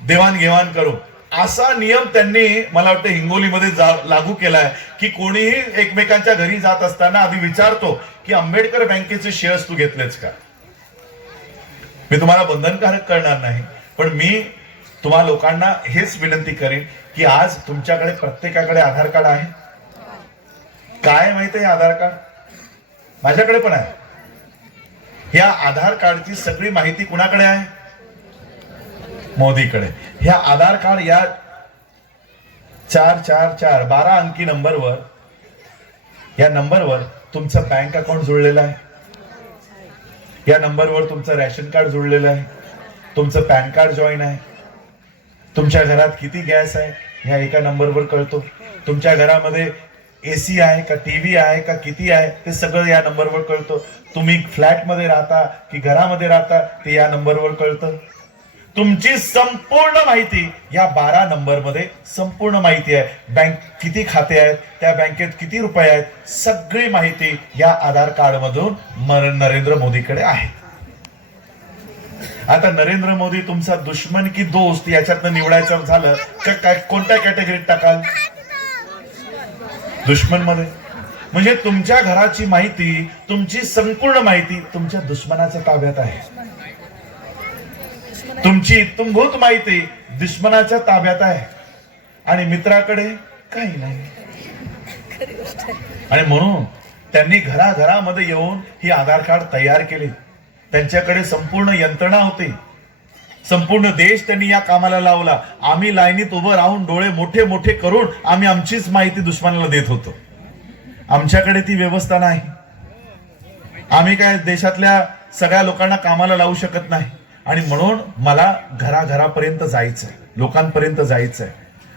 देवाणघेवाण करू. असा नियम त्यांनी मला वाटतं हिंगोलीमध्ये लागू केलाय की कोणीही एकमेकांच्या घरी जात असताना आधी विचारतो की आंबेडकर बँकेचे शेअर्स तू घेतलेच का? मी तुम्हाला बंधनकारक करणार नाही, पण मी तुम्हा लोकांना हेच विनंती करेन की आज तुमच्याकडे प्रत्येकाकडे आधार कार्ड आहे. काय माहिती आहे आधार कार्ड? माझ्याकडे पण आहे. या आधार कार्डची सगळी माहिती कुणाकडे आहे? मोदीकडे. ह्या आधार कार्ड या 444 12 अंकी नंबरवर, या नंबरवर तुमचं बँक अकाउंट जुळलेलं आहे, या नंबरवर तुमचं रेशन कार्ड जुळलेलं आहे, तुमचं पॅन कार्ड जॉईन आहे, तुमच्या घरात किती गॅस आहे ह्या एका नंबरवर कळतो, तुमच्या घरामध्ये एसी आहे का, टीव्ही आहे का, किती आहे ते सगळं या नंबरवर कळतं, तुम्ही फ्लॅटमध्ये राहता की घरामध्ये राहता ते या नंबरवर कळतं. तुमची संपूर्ण माहिती या 12 नंबरमध्ये संपूर्ण माहिती आहे. बँक किती खाते आहेत, त्या बँकेत किती रुपये आहेत, सगळी माहिती या आधार कार्ड मधून नरेंद्र मोदीकडे आहे. आता नरेंद्र मोदी तुमचा दुश्मन की दोस्त याच्यातनं निवडायचं झालं तर काय, कोणत्या कॅटेगरीत टाकाल? दुश्मन मध्ये. म्हणजे तुमच्या घराची माहिती, तुमची संपूर्ण माहिती तुमच्या दुश्मनाच्या ताब्यात आहे. तुमची इत्तंभूत माहिती दुश्मनाच्या ताब्यात आहे आणि मित्राकडे काही नाही. आणि म्हणून त्यांनी घराघरामध्ये येऊन ही आधार कार्ड तयार केले. त्यांच्याकडे संपूर्ण यंत्रणा होती, संपूर्ण देश त्यांनी या कामाला लावला. आम्ही लाईनीत उभं राहून डोळे मोठे मोठे करून आम्ही आमचीच माहिती दुश्मनाला देत होतो. आमच्याकडे ती व्यवस्था नाही. आम्ही काय देशातल्या सगळ्या लोकांना कामाला लावू शकत नाही. आणि म्हणून मला घराघरापर्यंत जायचंय, लोकांपर्यंत जायचंय.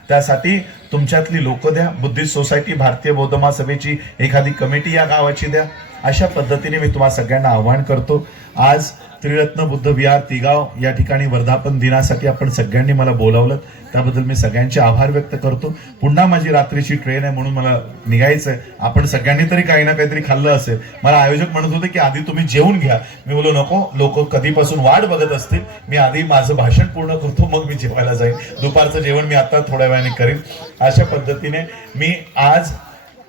त्यासाठी तुमच्यातली लोक द्या. बुद्धिस्ट सोसायटी, भारतीय बौद्ध महासभेची एखादी कमिटी या गावाची द्या. अशा पद्धतीने मी तुम्हा सगळ्यांना आवाहन करतो. आज त्रिरत्न बुद्ध विहार तिगाव या ठिकाणी वर्धापन दिनासाठी आपण सगळ्यांनी मला बोलावलं, त्याबद्दल मी सगळ्यांचे आभार व्यक्त करतो. पुन्हा माझी रात्रीची ट्रेन आहे म्हणून मला निघायचंय. आपण सगळ्यांनी तरी काही ना काहीतरी खाल्लं असेल. मला आयोजक म्हणत होते की आधी तुम्ही जेवून घ्या. मी बोललो नको, लोक कधीपासून वाट बघत असतील, मी आधी माझं भाषण पूर्ण करतो मग मी जेवायला जाईन. दुपारचं जेवण मी आता थोड्या वेळाने करेन. अशा पद्धतीने मी आज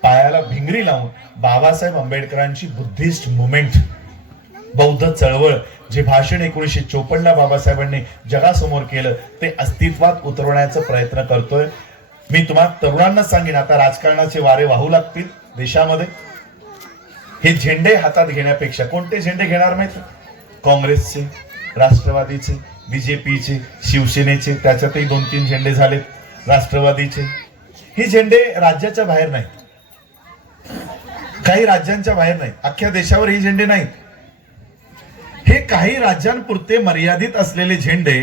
पायाला भिंगरी लावून बाबासाहेब आंबेडकरांची बुद्धिस्ट मुवमेंट, बौद्ध चळवळ, जे भाषण 1954 ला बाबासाहेबांनी जगासमोर केलं ते अस्तित्वात उतरवण्याचा प्रयत्न करतोय. मी तुम्हाला तरुणांना सांगेन, आता राजकारणाचे वारे वाहू लागतील देशामध्ये. हे झेंडे हातात घेण्यापेक्षा कोणते झेंडे घेणार माहिती? काँग्रेसचे, राष्ट्रवादीचे, बीजेपीचे, शिवसेनेचे, त्याच्यातही 2-3 झेंडे झालेत, राष्ट्रवादीचे. हे झेंडे राज्याच्या बाहेर नाहीत, काही राज्यांच्या बाहेर नाहीत, अख्ख्या देशावर हे झेंडे नाहीत. हे काही राज्यांपुरते मर्यादित असलेले झेंडे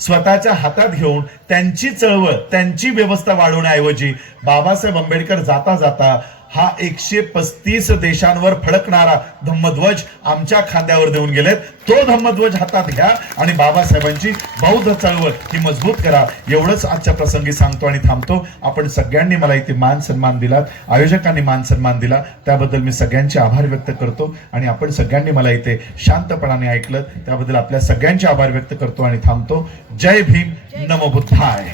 स्वतःच्या हातात घेऊन त्यांची चळवळ, त्यांची व्यवस्था वाढवण्याऐवजी बाबासाहेब आंबेडकर जाता जाता हा 135 देशांवर फडकणारा धम्मध्वज आमच्या खांद्यावर देऊन गेलेत. तो धम्मध्वज हातात घ्या आणि बाबासाहेबांची बौद्ध चळवळ ही मजबूत करा. एवढंच आजच्या प्रसंगी सांगतो आणि थांबतो. आपण सगळ्यांनी मला इथे मान सन्मान दिलात, आयोजकांनी मान सन्मान दिला, त्याबद्दल मी सगळ्यांचे आभार व्यक्त करतो. आणि आपण सगळ्यांनी मला इथे शांतपणाने ऐकलं त्याबद्दल आपल्या सगळ्यांचे आभार व्यक्त करतो आणि थांबतो. जय भीम, नमो बुद्धाय.